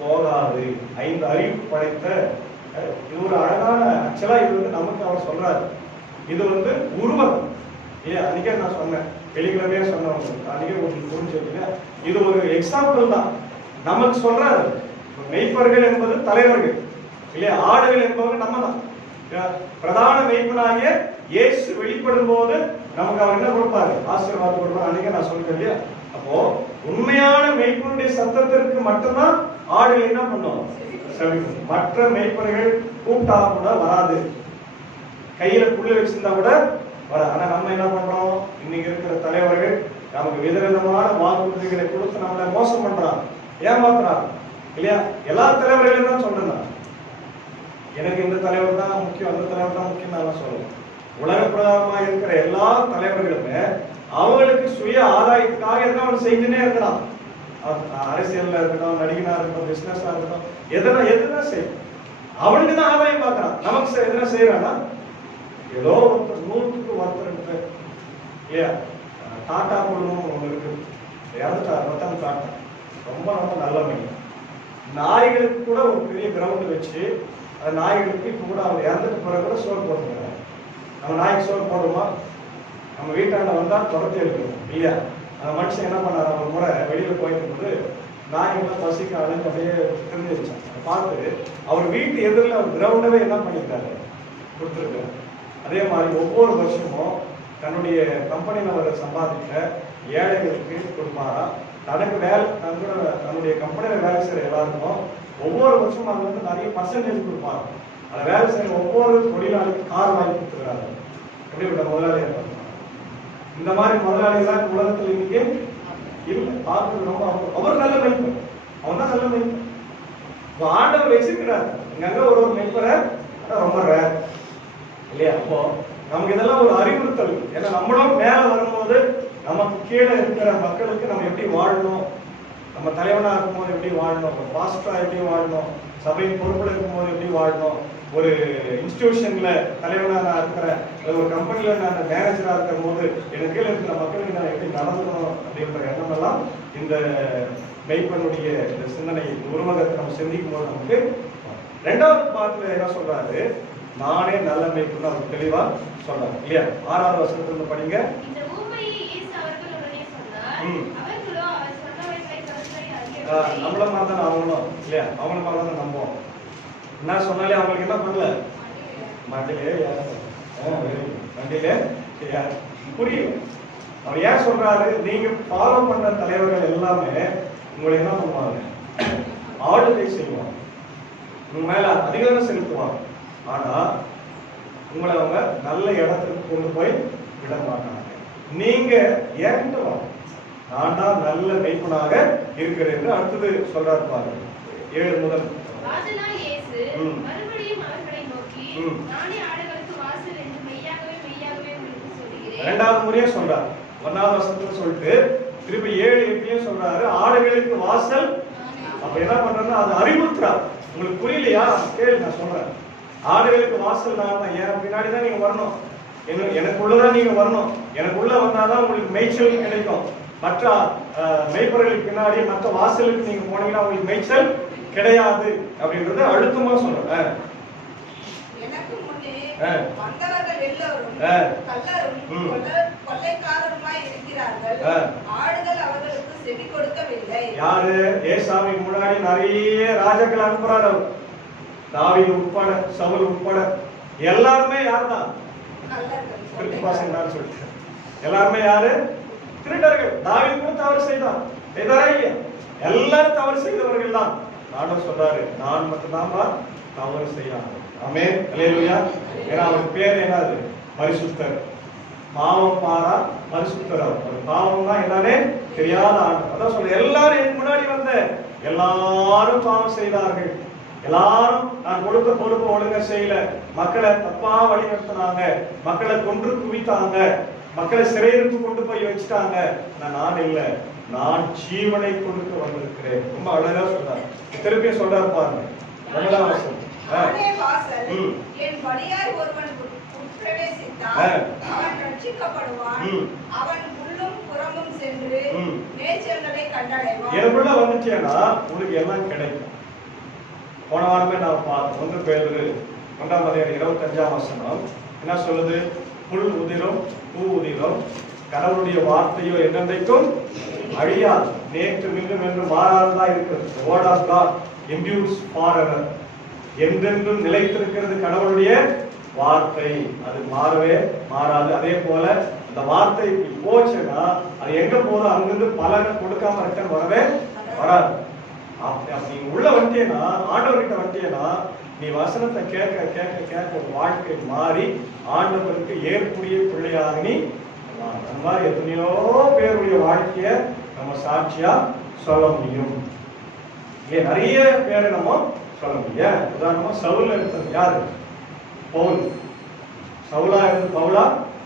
போகாது. 5 அறிவு படைத்த, இது ஒரு அழகான, ஆக்சுவலா இது வந்து நமக்கு அவர் சொல்றாரு, இது வந்து உருவம் இல்லையா? அன்னைக்கே நான் சொன்னேன், வெளிக்கிழமையே சொன்னவங்க, அன்னைக்கே உங்களுக்கு புரிஞ்சுக்கல. இது ஒரு எக்ஸாம்பிள் தான் நமக்கு சொல்றாரு. மெய்ப்பர்கள் என்பது தலைவர்கள் இல்லையா, ஆடுகள் என்பவர்கள் நம்ம தான். பிரதான மெய்ப்பனாகிய இயேசு வெளிப்படும் போது நமக்கு அவர் என்ன கொடுப்பாரு? ஆசீர்வாதம் கொடுப்பாரு. அன்னைக்கு நான் சொல்றேன் இல்லையா? அப்போ உண்மையான மெய்ப்பனுடைய சத்தத்திற்கு மட்டும்தான் ஆடுகள் என்ன பண்ணும்? மற்ற மெய்ப்பர்கள் கூப்பிட்டா கூட வராது, கையில புள்ளி வச்சிருந்தா கூட வராது. ஆனா நம்ம என்ன பண்றோம்? இன்னைக்கு இருக்கிற தலைவர்கள் நமக்கு விதவிதமான வாக்குறுதிகளை கொடுத்து நம்மளை மோசம் பண்றாங்க, ஏமாத்துறாங்க இல்லையா? எல்லா தலைவர்களையும் தான் சொல்றேன். எனக்கு இந்த தலைவர் தான் முக்கியம், அந்த தலைவர் தான் முக்கியம் நான் சொல்லுவேன். உலக பிரகாரமா இருக்கிற எல்லா தலைவர்களுமே அவங்களுக்கு சுய ஆதாயத்துக்காக எதனா ஒன்று செஞ்சுனே இருக்கிறான். அரசியல்ல இருக்கட்டும், நடிகனா இருக்கட்டும், பிசினஸா இருக்கட்டும், எதனா செய்யும். அவனுக்கு தான் ஆதாயம் பார்க்கறான். நமக்கு எதனா செய்யறானா? ஏதோ ஒருத்தர் 100க்கு ஒருத்தர் இல்லையா? டாட்டா குழுமம் ஒண்ணு இருக்கு, இறந்துட்டார் ரத்தன் டாட்டா, ரொம்ப ரொம்ப நல்ல மனிதன். நாய்களுக்கு கூட ஒரு பெரிய கிரவுண்ட் வச்சு அந்த நாய்களுக்கு இப்போ கூட அவர் இறந்துட்டு பிறகு கூட சோறு போட்டுருக்காங்க. நம்ம நாய்க்கு சோறு போடுமா? நம்ம வீட்டாண்ட வந்தா தொடர்த்தி எடுக்கணும் இல்லையா? அந்த மனுஷன் என்ன பண்ணாரு, அவர் முறை வெளியில போயிட்டு போது நாய்கள்லாம் பசிக்க அழைஞ்சு அப்படியே தெரிஞ்சிருச்சான். அதை பார்த்து அவர் வீட்டு எதிரில் அவர் கிரவுண்டவே என்ன பண்ணியிருக்காரு, கொடுத்துருக்காரு. அதே மாதிரி ஒவ்வொரு வருஷமும் தன்னுடைய கம்பெனியில் அவர் சம்பாதிக்க ஏழைகளுக்கு கொடுப்பாரா, தனக்கு வேலை தன்னுடைய கம்பெனியில் வேலை செய்கிற எல்லாருக்கும் ஒவ்வொரு வருஷமும் அது வந்து நிறைய பர்சன்டேஜ் கொடுப்பாங்க. அதை வேலை செய்கிற ஒவ்வொரு தொழிலாளிக்கும் கார் வாங்கி கொடுத்துருக்காங்க. எப்படிப்பட்ட முதலாளியாக இருப்பாங்க இந்த மாதிரி முதலாளிகள்லாம் உலகத்தில் இன்னைக்கு இல்லை. பார்க்கறது ரொம்ப அவர் நல்ல மெய்ப்பர், அவன் தான் நல்ல மெய்ப்பர். ஆண்டவர் வச்சிருக்கிறார் இங்க ஒரு மெய்ப்பரை, ரொம்ப ரேர் இல்லையா? அப்போ நமக்கு இதெல்லாம் ஒரு அறிவுறுத்தல். ஏன்னா நம்மளும் மேல வரும்போது நமக்கு கீழே இருக்கிற மக்களுக்கு நம்ம எப்படி வாழணும், நம்ம தலைவனா இருக்கும்போது எப்படி வாழணும், ஒரு பாஸ்டரா எப்படி வாழணும், சபையின் பொறுப்புல இருக்கும்போது எப்படி வாழணும், ஒரு இன்ஸ்டிடியூஷன்ல தலைவனா நான் இருக்கிறேன், ஒரு கம்பெனில நான் மேனேஜரா இருக்கும் போது எனக்கு கீழே இருக்கிற மக்களுக்கு நான் எப்படி நடந்துக்கணும் அப்படின்ற எண்ணம் எல்லாம் இந்த மெய்ப்பனுடைய இந்த சிந்தனை உருவகத்தை நம்ம சிந்திக்கும் போது நமக்கு. ரெண்டாவது பாட்டுல என்ன சொல்றாரு, நானே நல்ல மெய்ப்பன் அவர் தெளிவா சொல்றாரு இல்லையா? 6வது வசனத்துல படிங்க. இந்த ஊமையை இயேசு அவர்களுடனே சொன்னார். அவர்களோ அவர் சொன்னவைகளை கருத்தாய் அறியவில்லை. நம்மள மாதிரி தான் அவங்களும் இல்லையா? அவங்கள மாதிரி தான் நம்புவோம். என்ன சொன்னாலே அவங்களுக்கு என்ன பண்ணல, மண்டிலே புரியல. அவர் ஏன் சொல்றாரு, நீங்க ஃபாலோ பண்ற தலைவர்கள் எல்லாமே உங்களை என்ன பண்ணுவாங்க, ஆளுகை செய்வாங்க, உங்க மேல அதிகாரம் செலுத்துவாங்க. ஆனா உங்களை அவங்க நல்ல இடத்துக்கு கொண்டு போய் விட மாட்டாங்க. நீங்க ஏன்ட்டு வாங்க, நான் தான் நல்ல மெய்ப்பனாக இருக்கிறேன். அடுத்தது சொல்றாரு பாருங்க 7 முதல். ஆதலால் இயேசு மறுபடியும் அவர்களை நோக்கி, நானே ஆடுகளுக்கு வாசல் என்று மெய்யாகவே மெய்யாகவே உங்களுக்கு சொல்கிறேன். இரண்டாவது முறையே சொல்றாரு. 1வது வசனத்துல சொல்லிட்டு திருப்பி 7:8 சொல்றாரு, ஆடுகளுக்கு வாசல். அப்ப என்ன பண்றேன்னா அது அறிவுறுத்துறாரு. உங்களுக்கு புரியலையா? கேளு, நான் சொல்றேன். ஆடுகளுக்கு வாசல் நான் தான். ஏன் பின்னாடி தான் நீங்க வரணும், எனக்குள்ளதான் நீங்க வரணும். எனக்குள்ள வந்தாதான் உங்களுக்கு மேய்ச்சல் கிடைக்கும். மற்ற மேய்ப்பர்களுக்கு பின்னாடி மற்ற வாசலுக்கு நீங்க போனீங்கன்னா உங்களுக்கு மேய்ச்சல் கிடையாது அப்படின்றத அழுத்தமா சொல்றேன். எனக்கு முன்னே வந்தவர்கள் எல்லோரும் கள்ளரும் கொள்ளைக்காரருமாய் இருக்கிறார்கள். ஆடுகள் அவர்களுக்கு செவி கொடுக்கவில்லை. யாரு? ஏசாமிக்கு முன்னாடி நிறைய ராஜாக்கள் அனுப்புறாரு. தாவீது உட்பட, சவுல் உட்பட எல்லாருமே யார் தான்? சொல்லிட்டு எல்லாருமே யாரு? திருடர்கள். தாவீது கூட தவறு செய்தார், செய்தாரா இல்லையா? எல்லாரும் தவறு செய்தவர்கள் தான். நானும் சொல்றாரு, நான் மட்டும்தான் தவறு செய்யலாம். ஆமென், அல்லேலூயா. ஏன்னா அவர் பேர் என்னது? பரிசுத்தர். பாவம் பாரா பரிசுத்தர். அவர் பாவம் தான் என்னன்னே தெரியாத ஆண்டு. அதான் சொல்ற, எல்லாரும் எனக்கு முன்னாடி வந்த எல்லாரும் பாவம் செய்தார்கள். எல்லாரும் நான் கொடுத்த பொறுப்பு ஒழுங்கா செய்யல, மக்களை தப்பா வழி நடத்தினாங்க, மக்களை கொன்று குவித்தாங்க, மக்களை சிறையிற்கு கொண்டு போய் வச்சுட்டாங்க. நான் இல்ல, நான் ஜீவனை கொடுக்க வந்திருக்கிறேன். ரொம்ப அழகா சொல்றாரு. திருப்பி சொல்றாரு பாருங்க. நானே வாசல். என் வழியாய் ஒருவன் பிரவேசித்தால் அவன் ரட்சிக்கப்படுவான். அவன் உள்ளும் புறமும் சென்று மேய்ச்சல்களை கண்டடைவான். எனக்குள்ள வந்துட்டேன்னா உனக்கு எல்லாம் கிடைக்கும். போன வாரமே நான் பார்த்தோம். 1 பேதுரு 1:25 வசனம் என்ன சொல்லுது? புல் உதிரும், பூ உதிரும், கடவுளுடைய வார்த்தையோ என்னென்றைக்கும் அழியாது, நேற்று மீண்டும் என்று மாறாததா இருக்கிறது. The word of God endures forever. என்றென்றும் நிலைத்திருக்கிறது கடவுளுடைய வார்த்தை. அது மாறவே மாறாது. அதே போல அந்த வார்த்தை போச்சுன்னா அது எங்க போதும் அங்கிருந்து பலனை கொடுக்காம ரிட்டர்ன் வரவே வராது. அப்படி உள்ள வந்துட்டேன்னா, ஆண்டவர்கிட்ட வந்துட்டேன்னா, நீ வசனத்தை கேட்க கேட்க கேட்க வாழ்க்கை மாறி ஆண்டவருக்கு ஏற்புடைய பிள்ளையாக நீ அந்த மாதிரி எத்தனையோ பேருடைய வாழ்க்கைய நம்ம சாட்சியா சொல்ல முடியும். நிறைய பேரை நம்ம சொல்ல முடியும். உதாரணமா சவுல் எடுத்தது யாரு? பவுல். சவுலா இருந்து பவுலா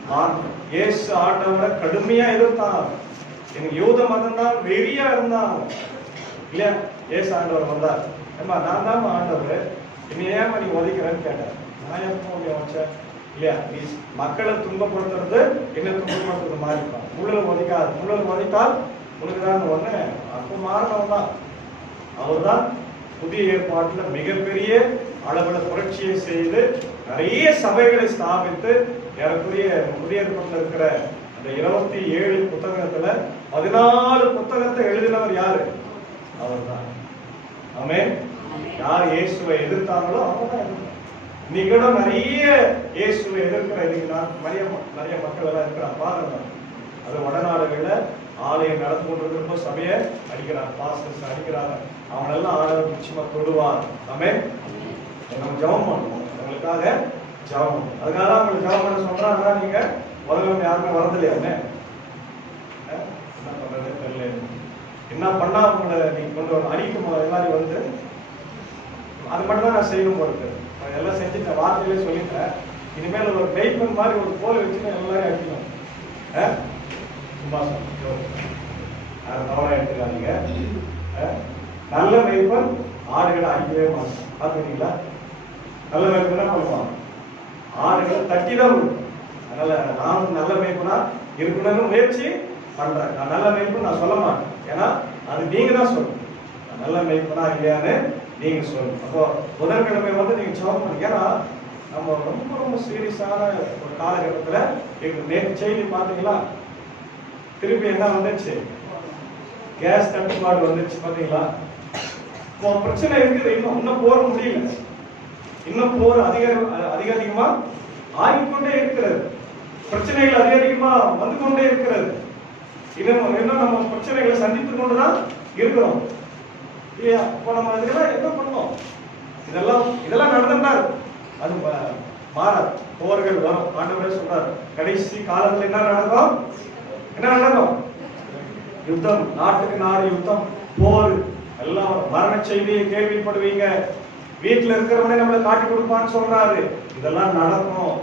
மாறினான். இயேசு ஆண்டவரை கடுமையா எதிர்த்தான். எங்க யூத மதம் தான் வெறியா இருந்தான் இல்லையா? ஏசு ஆண்டவர் வந்தார். ஏமா நான் தான் ஆண்டவர், என்ன ஏமா நீ ஒதுக்கிறேன்னு கேட்டார். நான் எப்போ வச்சேன் இல்லையா? நீ மக்களை துன்பப்படுத்துறது என்ன துன்பப்படுத்துறது மாறிப்பான். முள்ளல் ஒதுக்காது. முள்ளல் ஒதுக்கால் உனக்கு தான் ஒண்ணு. அப்போ மாறினவன் தான் அவர் தான் புதிய ஏற்பாட்டுல மிகப்பெரிய அளவுல புரட்சியை செய்து நிறைய சபைகளை ஸ்தாபித்து ஏறக்குரிய புதிய ஏற்பாட்டுல இருக்கிற அந்த 27 புத்தகத்துல 14 புத்தகத்தை எழுதினவர் யாரு? அவர் தான். ஆமென். யார் இயேசுவை எதிர்த்தாங்களோ அவங்க தான் எதிர்த்தாங்க. இன்னைக்கு நிறைய இயேசுவை எதிர்க்கிற நிறைய மக்கள் எல்லாம் இருக்கிறாங்க பாருங்க. அது வடநாடுகள்ல ஆலயம் நடந்து கொண்டிருக்கிறப்போ சபையை அடிக்கிறாங்க, பாஸ்டர்ஸ் அடிக்கிறாங்க. அவங்களெல்லாம் ஆண்டவர் நிச்சயமா தொடுவார். ஆமென். நம்ம ஜெபம் பண்ணுவோம், அவங்களுக்காக ஜெபம். அதனால அவங்களுக்கு ஜெபம் பண்ண சொல்றாங்க. நீங்க உலகம் யாருமே வரது இல்லையாமே. என்ன பண்ணா உங்களை நீங்க கொண்டு வரணும் அடிக்கும் எல்லாரும் வந்து அது மட்டும் தான் நான் செய்யணும் போறது. நான் எல்லாம் செஞ்சுட்டேன், வார்த்தையிலே சொல்லிட்டேன். இனிமேல் ஒரு மெய்ப்பன் மாதிரி ஒரு போல வச்சு எல்லாரும் அடிக்கணும். சும்மா அதை தவறா எடுத்துக்காதீங்க. நல்ல மெய்ப்பன் ஆடுகளை அடிக்கவே மாட்டான். பார்த்துக்கிட்டீங்களா? நல்ல மெய்ப்பன் என்ன பண்ணுவான்? ஆடுகளை தட்டி தான் விடும். அதனால நான் நல்ல மெய்ப்பனா இருக்கணும்னு முயற்சி பண்றேன். நான் நல்ல மெய்ப்பன் நான் சொல்ல மாட்டேன். ஏன்னா அது நீங்க தான் சொல்லணும். நல்ல மெய்ப்பனா இல்லையான்னு நீங்க சொல்லணும். அப்போ புதன்கிழமை வந்து நீங்க ஜெபம் பண்ணுங்க. ஏன்னா நம்ம ரொம்ப ரொம்ப சீரியஸான ஒரு காலகட்டத்தில் நேற்று செய்தி பார்த்தீங்களா? திருப்பி என்ன வந்துச்சு? கேஸ் தட்டுப்பாடு வந்துச்சு பார்த்தீங்களா? இப்போ பிரச்சனை இருக்குது. இன்னும் போற முடியல. இன்னும் போர் அதிகமா ஆகிக்கொண்டே இருக்கிறது. பிரச்சனைகள் அதிகமா வந்து கொண்டே இருக்கிறது. இன்னும் நம்ம பிரச்சனைகளை சந்தித்துக் கொண்டுதான் இருக்கிறோம். இப்போ நம்ம இதெல்லாம் என்ன பண்ணோம்? இதெல்லாம் நடந்துட்டா அது மாறாது. போர்கள் வரும். ஆண்டவரே சொல்றாரு கடைசி காலத்துல என்ன நடக்கும்? யுத்தம், நாட்டுக்கு நாடு யுத்தம், போர் எல்லாம். மரண செய்தியை கேள்விப்படுவீங்க. வீட்டுல இருக்கிறவனே நம்மளை காட்டி கொடுப்பான்னு சொல்றாரு. இதெல்லாம் நடக்கும்.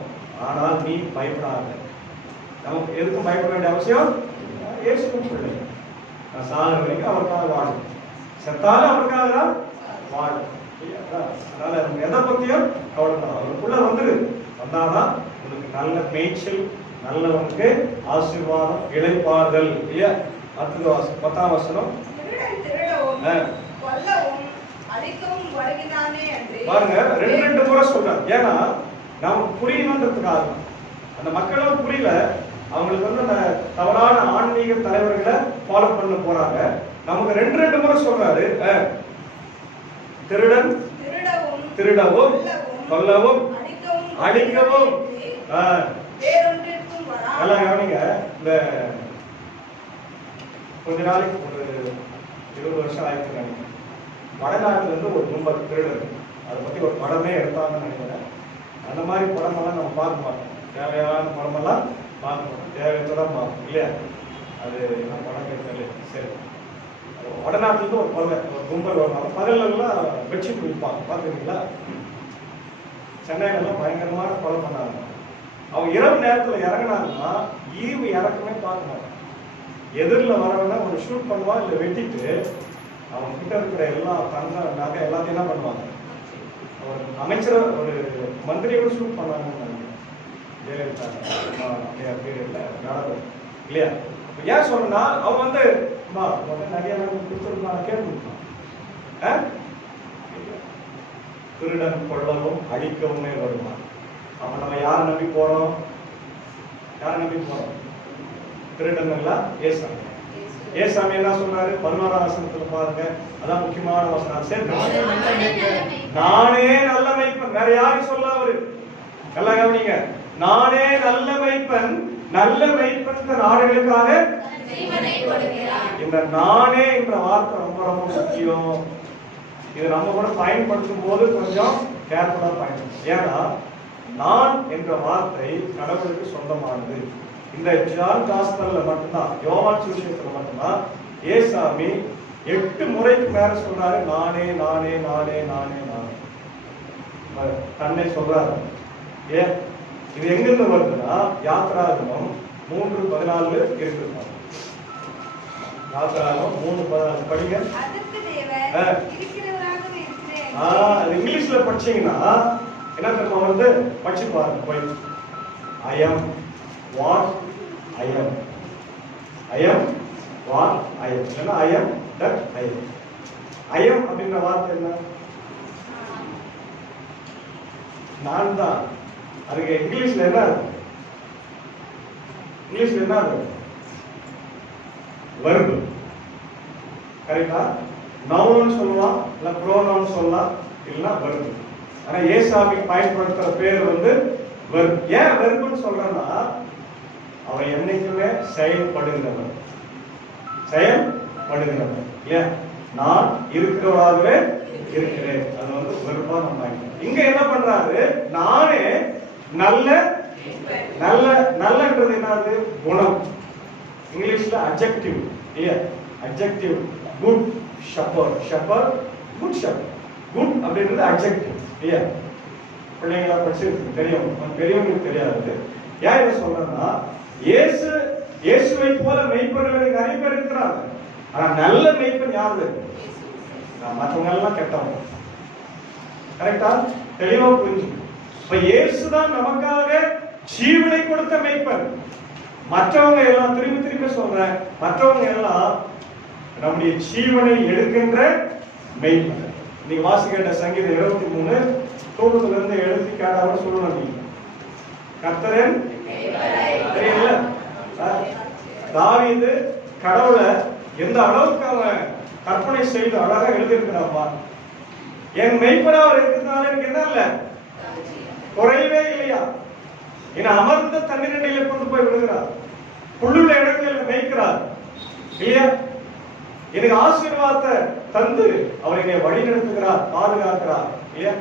ஆனால் நீ பயப்படாத. நமக்கு எதுக்கும் பயப்பட வேண்டிய அவசியம் இயேசுவும் பிள்ளை. நான் சாகிற வரைக்கும் அவருக்காக வாழும், செத்தாலும் அவருக்காக தான் வாழும். அதனால நம்ம எதை பத்தியும் கவலைப்படாது. அவருக்குள்ள வந்தாதான் உனக்கு நல்ல மேய்ச்சல், நல்லவனுக்கு ஆசீர்வாதம், இளைப்பாறுதல். இல்லையா? அடுத்த வாசம் 10ஆம் வசனம். பாருங்க, ரெண்டு முறை சொல்றாரு. ஏன்னா நமக்கு புரியணுன்றதுக்காக. அந்த மக்களும் புரியல. அவங்களுக்கு அந்த தவறான ஆன்மீக தலைவர்களை ஃபாலோ பண்ண போறாங்க. நமக்கு ரெண்டு முறை சொல்றாரு. திருடவும் கொல்லவும் அடிக்கவும். எல்லாம் கவனிங்க. இந்த கொஞ்ச நாளைக்கு ஒரு 20 வருஷம் ஆயிடுச்சு நினைக்கிறேன். வடநாட்டுல இருந்து ஒரு கும்பல் திருடர், அதை பத்தி ஒரு படமே எடுத்தாங்கன்னு நினைக்கிறேன். அந்த மாதிரி படமெல்லாம் நம்ம பார்க்க மாட்டோம். தேவையான படமெல்லாம் பார்க்க மாட்டோம். தேவையத்தோட பார்ப்போம். இல்லையா? அது என்ன படம் கேட்கல. சரி, வடநாட்டுல இருந்து ஒரு கும்பல் வருவாங்க. பகல்லாம் பெட்ஷீட் விற்பாங்க. பார்த்துருக்கீங்களா? சென்னையில பயங்கரமான கொலை பண்ணாங்க. அவங்க இரவு நேரத்துல இறங்கினாங்கன்னா ஈவு இறக்கமே பார்க்க மாட்டாங்க. எதிரில் வரவன ஒரு ஷூட் பண்ணுவான், இல்லை வெட்டிட்டு அவங்க கிட்ட இருக்கிற எல்லா தங்க நகை எல்லாத்தையும் என்ன பண்ணுவாங்க? ஒரு அமைச்சர், ஒரு மந்திரியோட ஷூட் பண்ணாங்கன்னு ஜெயலலிதா பீரியட்ல நடக்கும். இல்லையா? ஏன் சொல்லணும்னா அவன் நிறைய கொடுத்துருக்கான், கேட்டு திருடன் கொள்ளவும் அடிக்கவுமே வருவான். அப்ப நம்ம யாரை நம்பி போறோம்? திருடன் எல்லாம் ஏசாமி. ஏசாமி என்ன சொல்றாரு? 11ஆம் வசனத்துல பாருங்க. அதான் முக்கியமான வசனம். நானே நல்ல மெய்ப்பன். வேற யாரும் சொல்ல அவரு. நல்லா கவனிங்க. நானே நல்ல மெய்ப்பன், நல்ல மெய்ப்பன் ஆடுகளுக்காக. இந்த நானே என்ற வார்த்தை ரொம்ப ரொம்ப முக்கியம். இது நம்ம கூட பயன்படுத்தும் போது கொஞ்சம் கேர்ஃபுல்லா பயன்படுத்தும். ஏன்னா நான் என்ற வார்த்தை கடவுளுக்கு சொந்தமானது. இந்த ஜான் காஸ்பல்ல மட்டும்தான், யோவான் சுவிசேஷத்துல மட்டும்தான் ஏசாமி 8 முறைக்கு மேல சொல்றாரு நானே நானே நானே நானே நானே தன்னை சொல்றாரு. ஏன் இது எங்கிருந்து வருதுன்னா யாத்ராகமம் 3:14 இருக்கு. யாத்ராகமம் 3:14 படிங்க. இங்கிலீஷ்ல படிச்சீங்கன்னா என்ன தெரியுமா படிச்சு பாருங்க போய். I am what I am. I am what I am. இல்லைன்னா I am that I am. I am அப்படின்ற வார்த்தை என்ன? நான் தான். அதுக்கு இங்கிலீஷ்ல என்ன இருக்கும்? இங்கிலீஷ்ல என்ன இருக்கும்? verb. கரெக்டா? நவுன் சொல்லலாம், இல்ல ப்ரோனவுன் சொல்லலாம், இல்ல verb. ஆனா ஏசாமி பயன்படுத்துற பேர் verb. ஏன் வெர்புன்னு சொல்றேன்னா அவன் என்னைக்குமே செயல்படுகிறவன். இல்லையா? நான் இருக்கிறவராகவே இருக்கிறேன். அது வெறுப்பா நம்ம இங்க என்ன பண்றாரு? நானே நல்ல நல்ல நல்லன்றது என்னது? குணம். இங்கிலீஷ்ல அட்ஜெக்டிவ். இல்லையா? Adjective. Good shepherd. Shepherd good shepherd. Good அப்படின்றது அட்ஜெக்டிவ் இல்லையா? பிள்ளைங்களா படிச்சிருக்கு தெரியும், பெரியவங்களுக்கு தெரியாது. ஏன் இதை சொல்றேன்னா, இயேசுவை போல மெய்ப்பர்கள் நிறைய பேர் இருக்கிறாங்க. ஆனா நல்ல மெய்ப்பன் யாரு? மற்றவங்க எல்லாம் கெட்டவங்க. கரெக்டா? தெளிவா புரிஞ்சு. இப்ப இயேசுதான் நமக்காக ஜீவனை கொடுத்த மெய்ப்பன். மற்றவங்க எல்லாம் திரும்பி திரும்பி சொல்றேன், மற்றவங்க எல்லாம் நம்முடைய ஜீவனை எடுக்கின்ற மெய்ப்பன். நீங்க வாசிக்கின்ற சங்கீதம் 23 தூக்கத்துல இருந்து எழுதி கேட்டாலும் சொல்லணும். நீங்க கர்த்தரன் தெரியல. தாவீது கடவுளை எந்த அளவுக்கு அவன் கற்பனை செய்து அழகா எழுதியிருக்கிறாப்பா. என் மெய்ப்பரா அவர் இருக்கிறதுனால எனக்கு என்ன இல்ல, குறையவே இல்லையா. என அமர்ந்த தண்ணீரில கொண்டு போய் விடுகிறார், புல்லுள்ள இடங்களில் மேய்க்கிறார் இல்லையா. எனக்கு ஆசீர்வாதத்தை தந்து அவர் என்னை வழி நடத்துகிறார், பாதுகாக்கிறார் இல்லையா.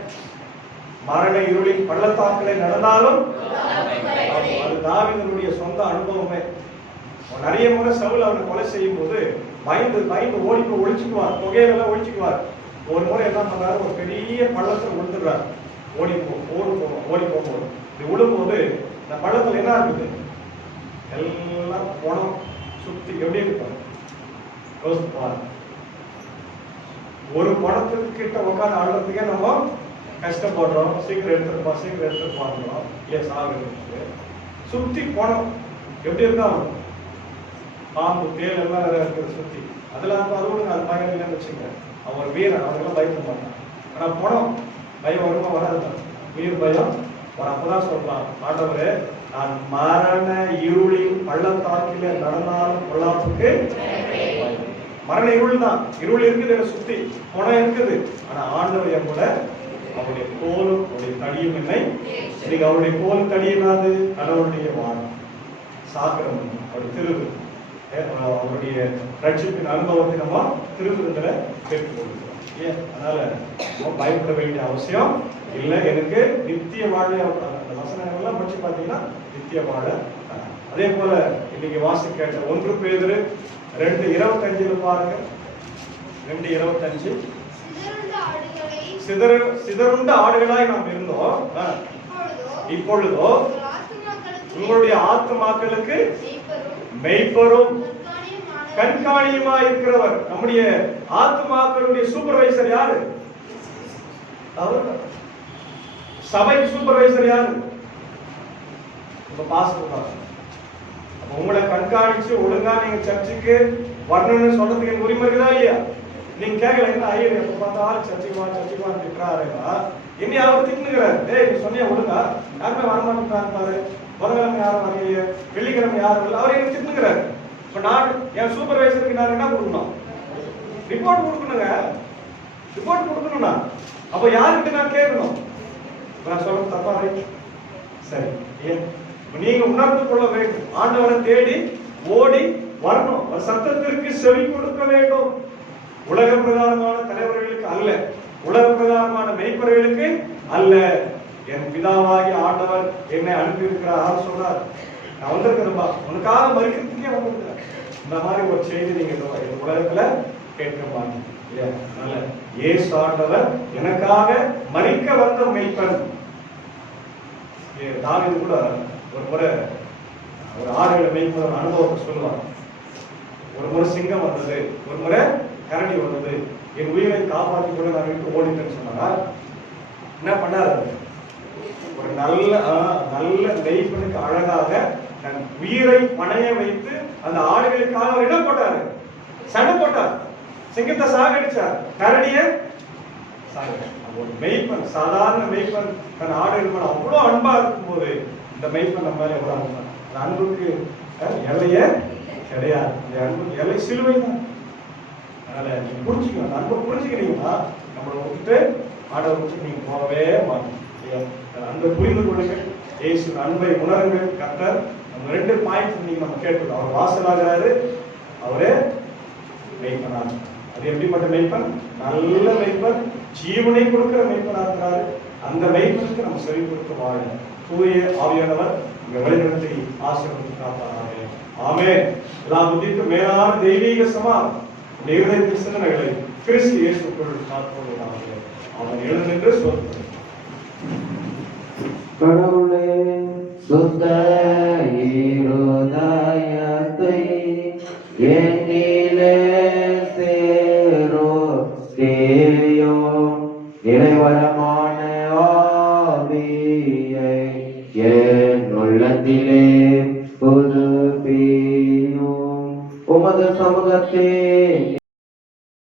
மரண இருளின் பள்ளத்தாக்களை நடந்தாலும் அது தாவீதுடைய சொந்த அனுபவமே. நிறைய முறை சவுல் அவனை கொலை செய்யும் போது பயந்து பயந்து ஓடி போய் ஒழிச்சுக்குவார், புகையிலெல்லாம் ஒழிச்சுக்குவார். ஒரு முறை என்ன பண்ணாரு, ஒரு பெரிய பள்ளத்தை விழுந்துடுறாரு. ஓடி போகும்போது இது விழும்போது இந்த பள்ளத்துல என்ன இருக்குது, எல்லாம் பணம் சுத்தி எப்படி இருப்பாங்க. ஒரு பணத்துக்கு கிட்ட உட்காந்து ஆடுறதுக்கே நம்ம கஷ்டப்படுறோம். சீக்கிரம் எடுத்துருப்போம் இல்லையா, சாகுறதுக்கு சுத்தி பணம் எப்படி இருந்தா பாம்பு தேல் எல்லாம் வேற இருக்குது சுத்தி. அதெல்லாம் அதுவும் அது பயம் இல்லைன்னு வச்சுங்க. அவன் ஒரு வீரன், அவனுக்கெல்லாம் பயப்பட மாட்டான். ஆனா பணம் பயம் வருமா வராதுதான், உயிர் பயம். அவன் அப்பதான் சொல்றான், ஆண்டவரே நான் மரண இருளின் பள்ளத்தாக்கில நடந்தாலும் பொல்லாப்புக்கு மரண இருள் தான், இருள் இருக்குது என்ன சுத்தி, பணம் இருக்குது. ஆனா ஆண்டவர் என் கூட அவருடைய கோலும் அவருடைய தடியும் என்னை. இன்னைக்கு அவருடைய கோலும் தடியினாது கடவுளுடைய வாரம் சாக்கிரம் அவருடைய திருவு, அவருடைய ரட்சிப்பின் அனுபவத்தை நம்ம திருவிருந்தில பெற்றுக்கொள்கிறோம். ஏன் அதனால நம்ம பயப்பட வேண்டிய அவசியம் இல்லை. எனக்கு நித்திய வாழ அந்த வசனங்கள்லாம் படிச்சு பார்த்தீங்கன்னா நித்திய வாழ. அதே போல இன்னைக்கு வாசி கேட்ட 1 பேதுரு 2:25 பாருங்க. 2:25 சிதறுண்ட ஆடுகளாய் நாம் இருந்தோம், இப்பொழுதோ உங்களுடைய ஆத்துமாக்களுக்கு மெய்ப்பரும் கண்காணியுமா இருக்கிறவர். நம்முடைய ஆத்துமாக்களுடைய சூப்பர்வைசர் யாரு? அவர். சபை சூப்பர்வைசர் யாரு? பாஸ்டர் தான். உங்களை கண்காணிச்சு ஒழுங்கா நீங்க சர்ச்சுக்கு வரணும்னு சொல்றதுக்கு எனக்கு உரிமை இருக்குதா இல்லையா? நீங்க கேட்கல, என்ன ஐயர் எப்ப பார்த்தாலும் சர்ச்சுக்கு திட்டுறாருன்னா இனி அவர் திட்டுங்கிறார். நீ சொன்னியா ஒழுங்கா, யாருமே வரமாட்டேங்கிறாரு பாரு, புதன்கிழமை யாரும் வரலையே, வெள்ளிக்கிழமை யாரும் இல்லை, அவர் எனக்கு திட்டுங்கிறாரு. இப்ப நான் என் சூப்பர்வைசருக்கு நான் என்ன கொடுக்கணும்? ரிப்போர்ட் கொடுக்கணுங்க, ரிப்போர்ட் கொடுக்கணும்னா அப்ப யாருக்கிட்ட நான் கேட்கணும்? நான் சொல்றது தப்பா? ரைட், சரி. ஏன் நீங்க உணர்ந்து கொள்ள வேண்டும், ஆண்டவரை தேடி ஓடி வரணும், சத்தத்திற்கு செவி கொடுக்க வேண்டும். உலக பிரகாரமான தலைவர்களுக்கு அல்ல, உலக பிரகாரமான மெய்ப்பர்களுக்கு அல்ல, என் பிதாவாகி ஆண்டவர் என்னை அனுப்பி இருக்கிறார் சொல்றார். நான் வந்திருக்கிறேன்பா, உனக்காக மறிக்கிறதுக்கே வந்திருக்கிறேன். இந்த மாதிரி ஒரு செய்தி நீங்க இந்த உலகத்துல கேட்க மாட்டீங்க இல்லையா? அதனால இயேசு ஆண்டவர் எனக்காக மறிக்க வந்த மெய்ப்பன். தாவீது கூட ஒரு முறை ஒரு ஆடுகளை மேய்ப்பதன் அனுபவத்தை சொல்லுவாங்க. ஒரு முறை சிங்கம் வந்தது, ஒரு முறை கரடி வந்தது, என் உயிரை காப்பாற்றி கூட நான் விட்டு ஓடிட்டேன்னு சொன்னாரா? என்ன பண்ணாரு? ஒரு நல்ல மெய்ப்பனுக்கு அழகாக தன் உயிரை பணைய வைத்து அந்த ஆடுகளுக்காக அவர் என்ன போட்டாரு? சண்டை போட்டார். சிங்கத்தை சாகடிச்சார், கரடிய ஒரு மெய்ப்பன், சாதாரண மெய்ப்பன் தன் ஆடுகள் மேல அவ்வளவு அன்பா இருக்கும் போது இந்த மெய்ப்பன் நம்ம மேல எவ்வளவு அன்பா, அந்த அன்புக்கு எல்லையே கிடையாது. இந்த அன்புக்கு எல்லை சிலுவை தான். அதனால நீங்க புரிஞ்சுக்கணும், அந்த அன்பை புரிஞ்சுக்கிறீங்கன்னா நம்மளை விட்டுட்டு ஆடவர் விட்டு நீங்க போகவே மாட்டீங்க. அன்பை புரிந்து கொள்ளுங்க, இயேசு அன்பை உணருங்கள். கர்த்தர் நம்ம 2 பாயிண்ட் நீங்க நம்ம கேட்கணும். அவர் வாசலாகிறாரு, அவரே மெய்ப்பனார். அது எப்படிப்பட்ட மெய்ப்பன்? நல்ல மெய்ப்பன், ஜீவனை கொடுக்கிற மெய்ப்பனா இருக்கிறாரு. அந்த மெய்ப்பனுக்கு நம்ம செவி கொடுத்து வாழ தூய ஆவியானவர் இங்க வழிநடத்தி ஆசீர்வதித்து காப்பாராக. ஆமென். எல்லா புத்திக்கும் மேலான தெய்வீக சமாதானம் இருதயத்தின் சிந்தனைகளை கிறிஸ்து இயேசுக்குள் காத்துக்கொள்வதாக. அவன் எழுந்தென்று சொல்கிறான். கடவுளே சுத்த இருதயத்தை என்னிலே சேரோ இறைவரமான ஆவியை என் உள்ளத்திலே புதுப்பியும் உமது சமூகத்தே